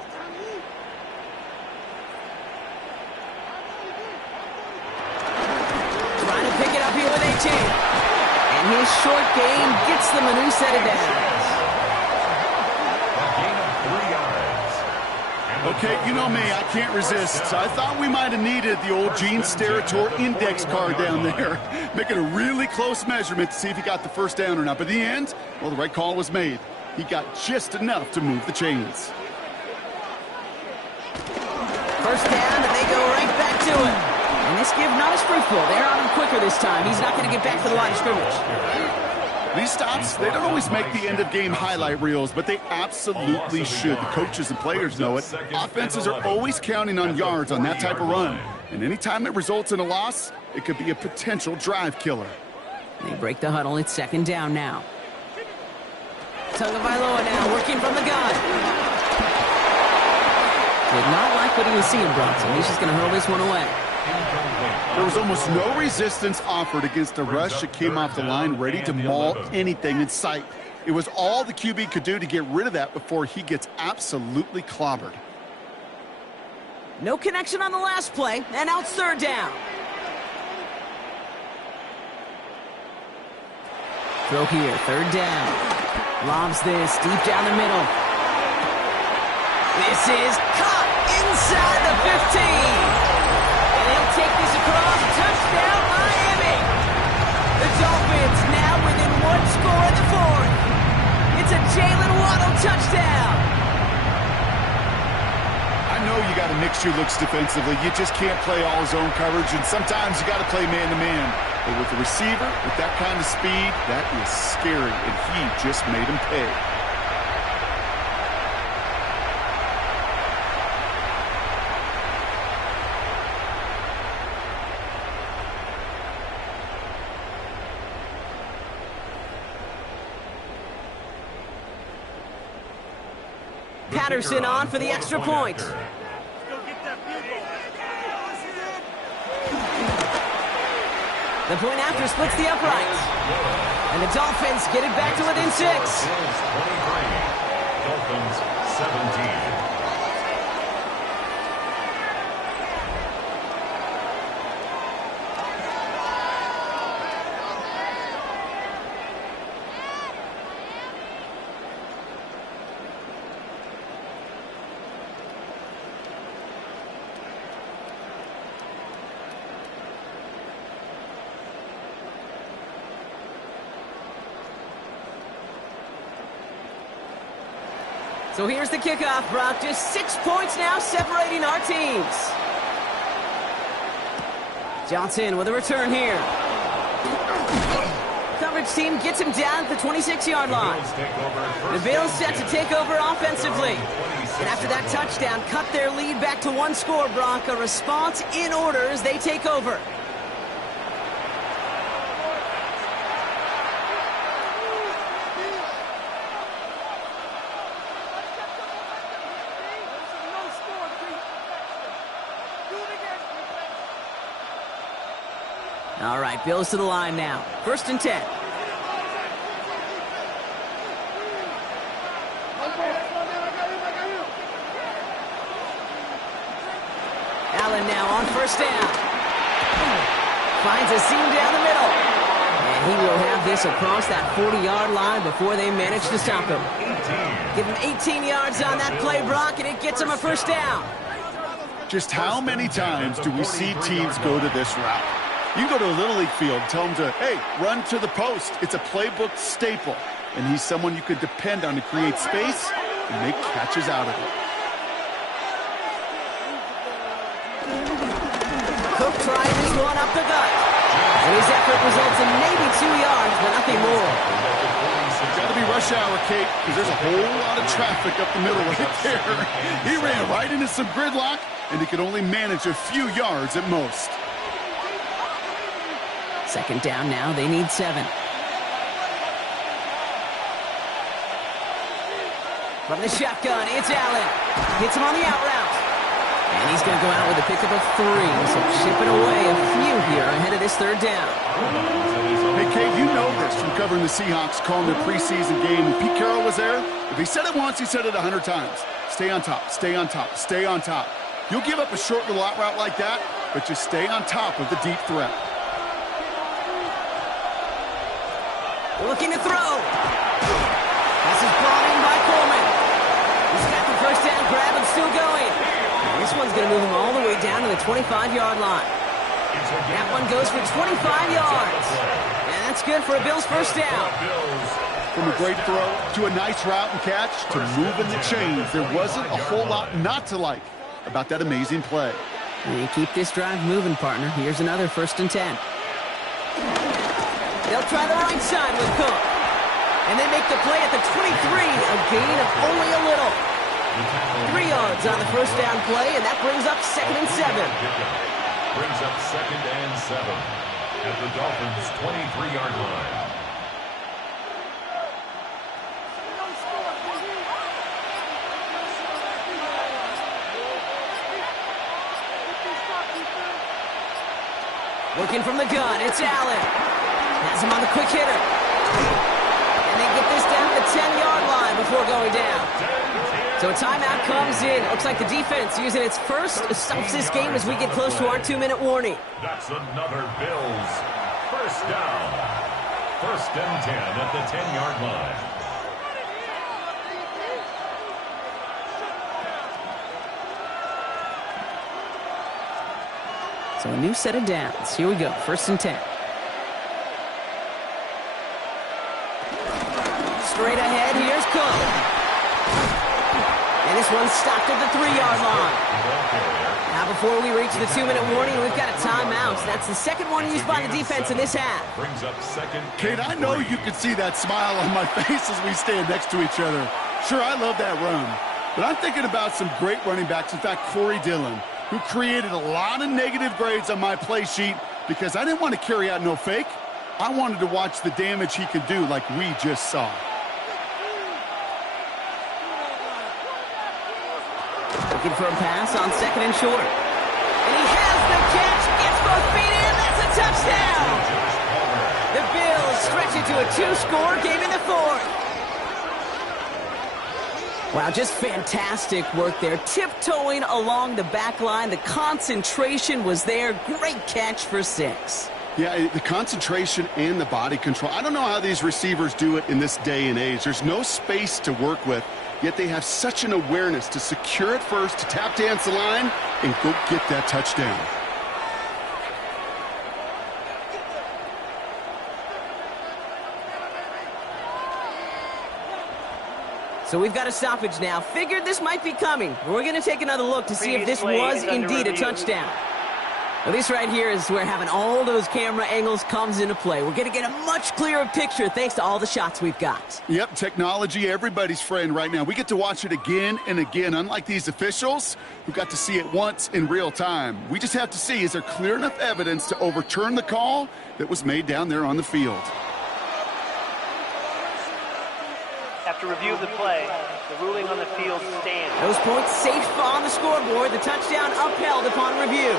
Trying to pick it up here with Achane. And his short game gets them a new set of downs. A gain of 3 yards. Okay, you know me, I can't resist. I thought we might have needed the old Gene Steratore index card down there. Making a really close measurement to see if he got the first down or not. But in the end, well, the right call was made. He got just enough to move the chains. First down, and they go right back to it. And this give not as fruitful. They're on him quicker this time. He's not going to get back to the line of scrimmage. These stops, they don't always make the end-of-game highlight reels, but they absolutely should. The coaches and players know it. Offenses are always counting on yards on that type of run. And anytime it results in a loss, it could be a potential drive killer. They break the huddle. It's second down now. Tagovailoa now working from the gun. Did not like what he was seeing, Bronson. He's just going to hurl this one away. There was almost no resistance offered against a rush that came off the line ready to maul anything in sight. It was all the QB could do to get rid of that before he gets absolutely clobbered. No connection on the last play, and now it's third down. Throw here, third down. Lobs this deep down the middle. This is caught inside the 15. And he'll take this across. Touchdown, Miami. The Dolphins now within one score in the fourth. It's a Jalen Waddle touchdown. I know you got to mix your looks defensively. You just can't play all zone coverage, and sometimes you got to play man-to-man. But with the receiver, with that kind of speed, that is scary, and he just made him pay. Patterson on for the extra point. The point after splits the uprights. And the Dolphins get it back to within 6. Bills 23, Dolphins 17. So here's the kickoff, Brock. Just 6 points now separating our teams. Johnson with a return here. Coverage team gets him down at the 26-yard line. The Bills set to take over offensively. And after that touchdown, cut their lead back to 1 score, Brock. A response in order as they take over. All right, Bills to the line now. 1st and 10. Allen now on 1st down. Finds a seam down the middle. And he will have this across that 40-yard line before they manage to stop him. Give him 18 yards on that play, Brock, and it gets him a 1st down. Just how many times do we see teams go to this route? You go to a Little League field, tell them to, hey, run to the post. It's a playbook staple. And he's someone you could depend on to create space and make catches out of it. Cook trying this one up the gut. And his effort results in maybe 2 yards, but nothing more. It's got to be rush hour, Kate, because there's a whole lot of traffic up the middle right there. He ran right into some gridlock, and he could only manage a few yards at most. Second down now. They need 7. From the shotgun, it's Allen. Hits him on the out route. And he's going to go out with a pickup of 3. So chipping away a few here ahead of this third down. Hey, Kate, you know this from covering the Seahawks, calling their preseason game. When Pete Carroll was there, if he said it once, he said it 100 times. Stay on top, stay on top, stay on top. You'll give up a short little out route like that, but just stay on top of the deep threat. Looking to throw. This is brought in by Coleman. He's got the first down grab and still going. And this one's going to move him all the way down to the 25-yard line. That one goes for 25 yards. And that's good for a Bills first down. From a great throw to a nice route and catch to moving the chains, there wasn't a whole lot not to like about that amazing play. And keep this drive moving, partner. Here's another 1st and 10. They'll try the right side with Cook. And they make the play at the 23, a gain of only a little. 3 yards on the first down play, and that brings up 2nd and 7. Brings up 2nd and 7 at the Dolphins' 23-yard line. Looking from the gun, it's Allen. Has him on the quick hitter. And they get this down to the 10-yard line before going down. So a timeout comes in. Looks like the defense using its first stops this game as we get close to our 2-minute warning. That's another Bills first down. 1st and 10 at the 10-yard line. So a new set of downs. Here we go. 1st and 10. Straight ahead, here's Cook. And this one's stopped at the 3-yard line. Now before we reach the 2-minute warning, we've got a timeout. That's the second one used by the defense in this half. Brings up 2nd. Kate, I know you can see that smile on my face as we stand next to each other. Sure, I love that run. But I'm thinking about some great running backs. In fact, Corey Dillon, who created a lot of negative grades on my play sheet because I didn't want to carry out no fake. I wanted to watch the damage he could do like we just saw. Looking for a pass on 2nd and short. And he has the catch. Gets both feet in. That's a touchdown. The Bills stretch it to a 2-score game in the 4th. Wow, just fantastic work there. Tiptoeing along the back line. The concentration was there. Great catch for 6. Yeah, the concentration and the body control. I don't know how these receivers do it in this day and age. There's no space to work with, yet they have such an awareness to secure it first, to tap dance the line, and go get that touchdown. So we've got a stoppage now. Figured this might be coming. We're going to take another look to see if this was indeed a touchdown. Well, this right here is where having all those camera angles comes into play. We're going to get a much clearer picture thanks to all the shots we've got. Yep, technology, everybody's friend right now. We get to watch it again and again, unlike these officials who got to see it once in real time. We just have to see, is there clear enough evidence to overturn the call that was made down there on the field? After review of the play, the ruling on the field stands. Those points safe on the scoreboard. The touchdown upheld upon review.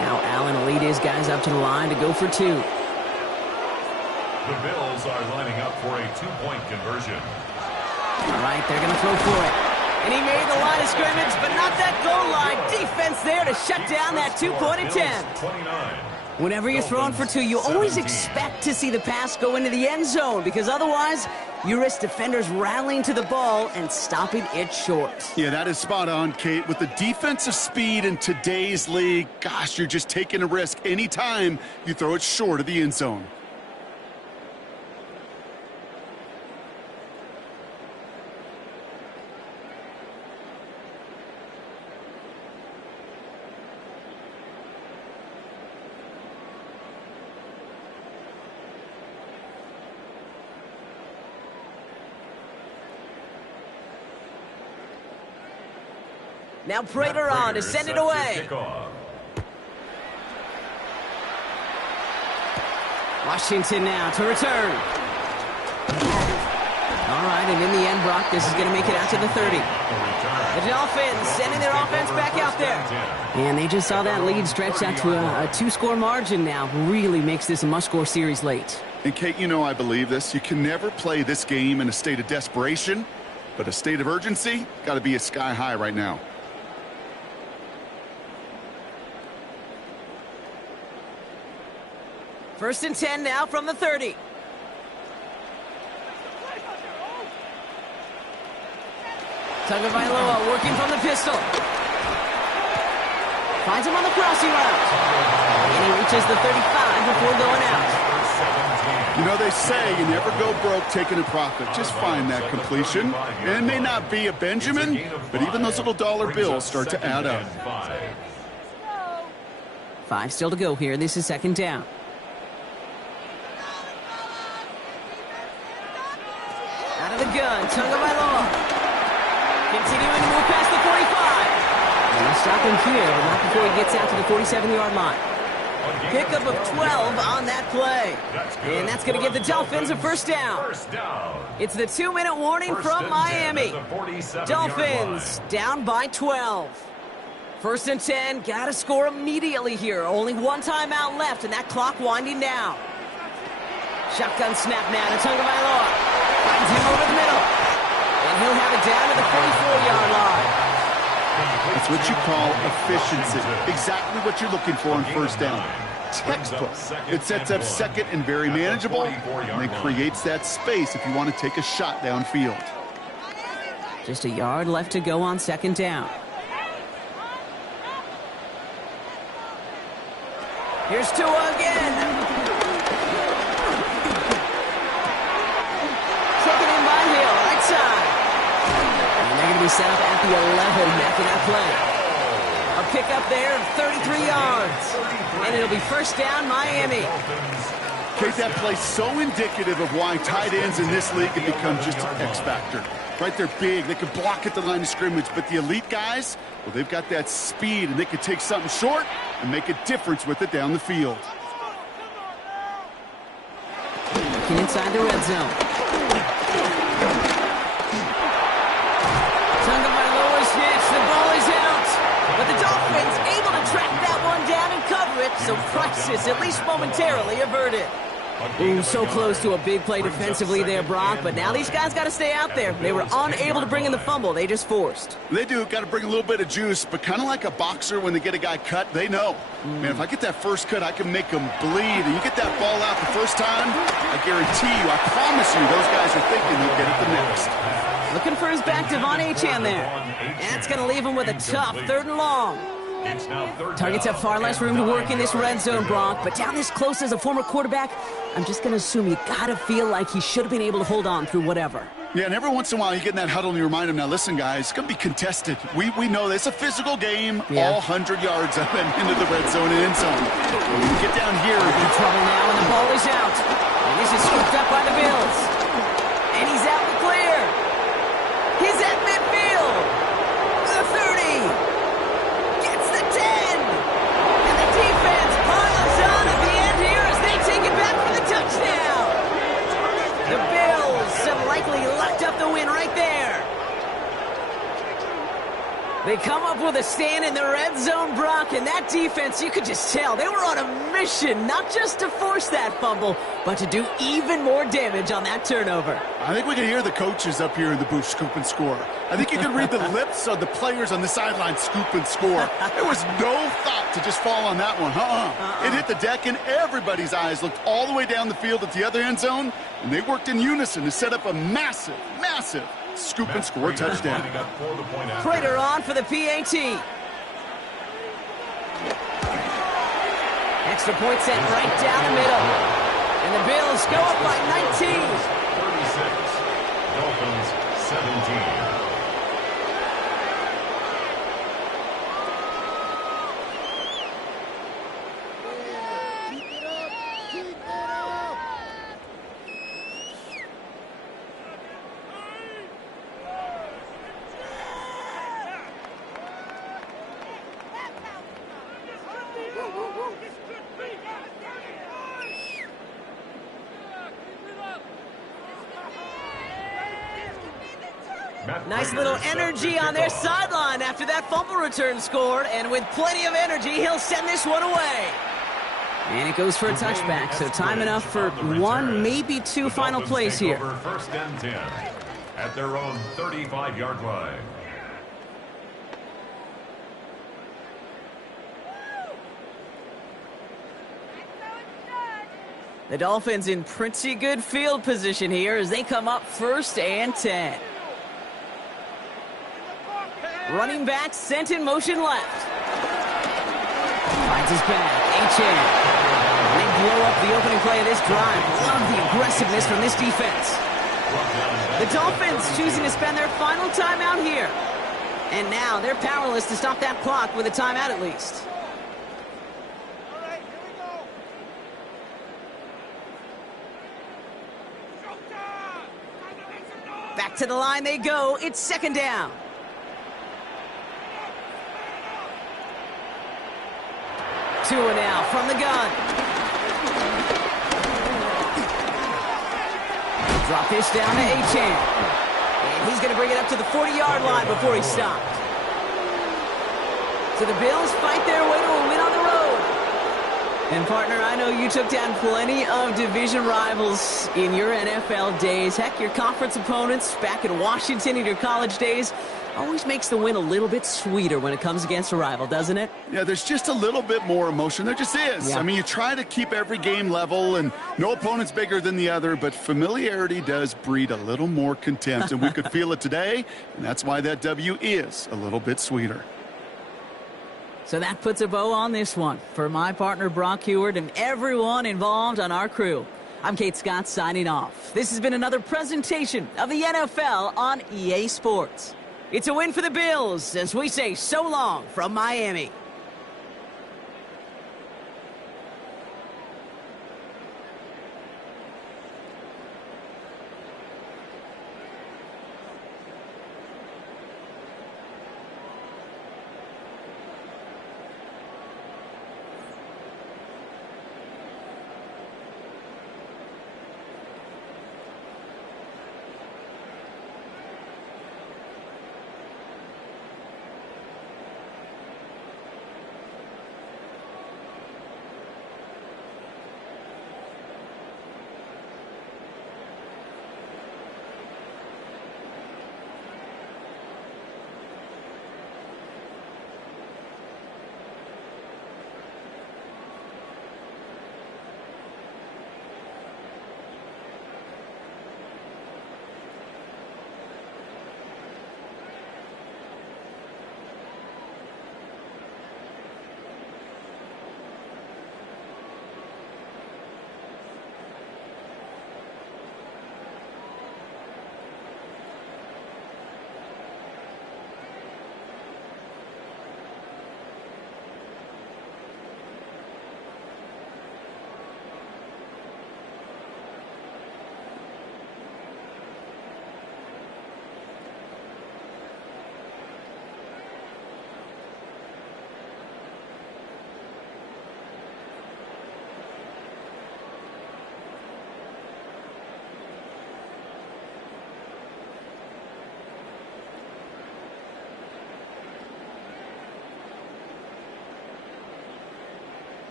Now Allen will lead his guys up to the line to go for 2. The Bills are lining up for a 2-point conversion. All right, they're going to throw for it. And he made the line of scrimmage, but not that goal line. Defense there to shut down that 2-point attempt. 29. Whenever you're throwing for 2, you always expect to see the pass go into the end zone because otherwise you risk defenders rallying to the ball and stopping it short. Yeah, that is spot on, Kate. With the defensive speed in today's league, gosh, you're just taking a risk anytime you throw it short of the end zone. Now Prater on to send it away. Washington now to return. All right, and in the end, Brock, this is going to make it out to the 30. The Dolphins sending their offense back out there. And they just saw that lead stretch out to a two-score margin now. Really makes this a must-score series late. And, Kate, you know I believe this. You can never play this game in a state of desperation, but a state of urgency got to be a sky high right now. First and 10 now from the 30. Tagovailoa working from the pistol. Finds him on the crossing route. And he reaches the 35 before going out. You know, they say you never go broke taking a profit. Just find that completion. And it may not be a Benjamin, but even those little dollar bills start to add up. 5 still to go here. This is second down. Out of the gun, Tagovailoa. Continuing to move past the 45. And they'll stop him here, but not before he gets out to the 47-yard line. Pickup of 12 on that play. And that's going to give the Dolphins a first down. It's the 2-minute warning from Miami. Dolphins down by 12. First and 10, got to score immediately here. Only one timeout left, and that clock winding down. Shotgun snap now to Tagovailoa. Finds him over the middle. And he'll have it down to the 44-yard line. It's what you call efficiency. Exactly what you're looking for on first down. Textbook. It sets up second and very manageable, and it creates that space if you want to take a shot downfield. Just a yard left to go on second down. Here's Tua again. Taken in by Hill, right side. And they're going to be set up at the 11 after that play. A pickup there of 33 yards. And it'll be first down, Miami. Kate, that play so indicative of why tight ends in this league have become just an X factor. Right, they're big, they can block at the line of scrimmage, but the elite guys, well, they've got that speed, and they can take something short and make a difference with it down the field. Looking inside the red zone. Tagovailoa's hits, the ball is out. But the Dolphins able to track that one down and cover it, so crisis, at least momentarily, averted. Ooh, so close to a big play defensively there, Brock, but now these guys got to stay out there. They were unable to bring in the fumble. They just forced. They do. Got to bring a little bit of juice, but kind of like a boxer when they get a guy cut, they know. Man, if I get that first cut, I can make them bleed. And you get that ball out the first time, I guarantee you, I promise you, those guys are thinking they'll get it the next. Looking for his back, Devon Achane there. That's going to leave him with a tough third and long. Targets have far less room to work in this red zone, Brock, but down this close as a former quarterback, I'm just going to assume you got to feel like he should have been able to hold on through whatever. Yeah, and every once in a while you get in that huddle and you remind him, now listen, guys, it's going to be contested. We know this. It's a physical game, all 100 yards up and into the red zone and end zone. When you get down here, in trouble now, and the ball is out. And this is scooped up by the Bills. And he's out the clear. He's at midfield. The 30. Gets the 10. And the defense piles on at the end here as they take it back for the touchdown. The Bills have likely locked up the win right there. They come up with a stand in the red zone, Brock, and that defense, you could just tell, they were on a mission, not just to force that fumble, but to do even more damage on that turnover. I think we can hear the coaches up here in the booth scoop and score. I think you can read the lips of the players on the sideline scoop and score. There was no thought to just fall on that one. It hit the deck, and everybody's eyes looked all the way down the field at the other end zone, and they worked in unison to set up a massive scoop and score touchdown. Prater on for the PAT. Extra point set right down the middle. And the Bills go up by 19. 36. Dolphins 17. Nice little energy on their sideline after that fumble return scored, and with plenty of energy, he'll send this one away. And it goes for a touchback, so time enough for one, maybe two final plays here. First and 10 at their own 35-yard line. The Dolphins in pretty good field position here as they come up first and 10. Running back sent in motion left. Finds his back. H.N. They blow up the opening play of this drive. Love the aggressiveness from this defense. The Dolphins choosing to spend their final timeout here. And now they're powerless to stop that clock with a timeout at least. Back to the line they go. It's second down. Tua now from the gun. Drop this down to H.N. And he's going to bring it up to the 40-yard line before he's stopped. So the Bills fight their way to a win on the road. And, partner, I know you took down plenty of division rivals in your NFL days. Heck, your conference opponents back in Washington in your college days always makes the win a little bit sweeter when it comes against a rival, doesn't it? Yeah, there's just a little bit more emotion. There just is. Yeah. I mean, you try to keep every game level, and no opponent's bigger than the other, but familiarity does breed a little more contempt, and we could feel it today, and that's why that W is a little bit sweeter. So that puts a bow on this one. For my partner, Brock Heward, and everyone involved on our crew, I'm Kate Scott signing off. This has been another presentation of the NFL on EA Sports. It's a win for the Bills as we say so long from Miami.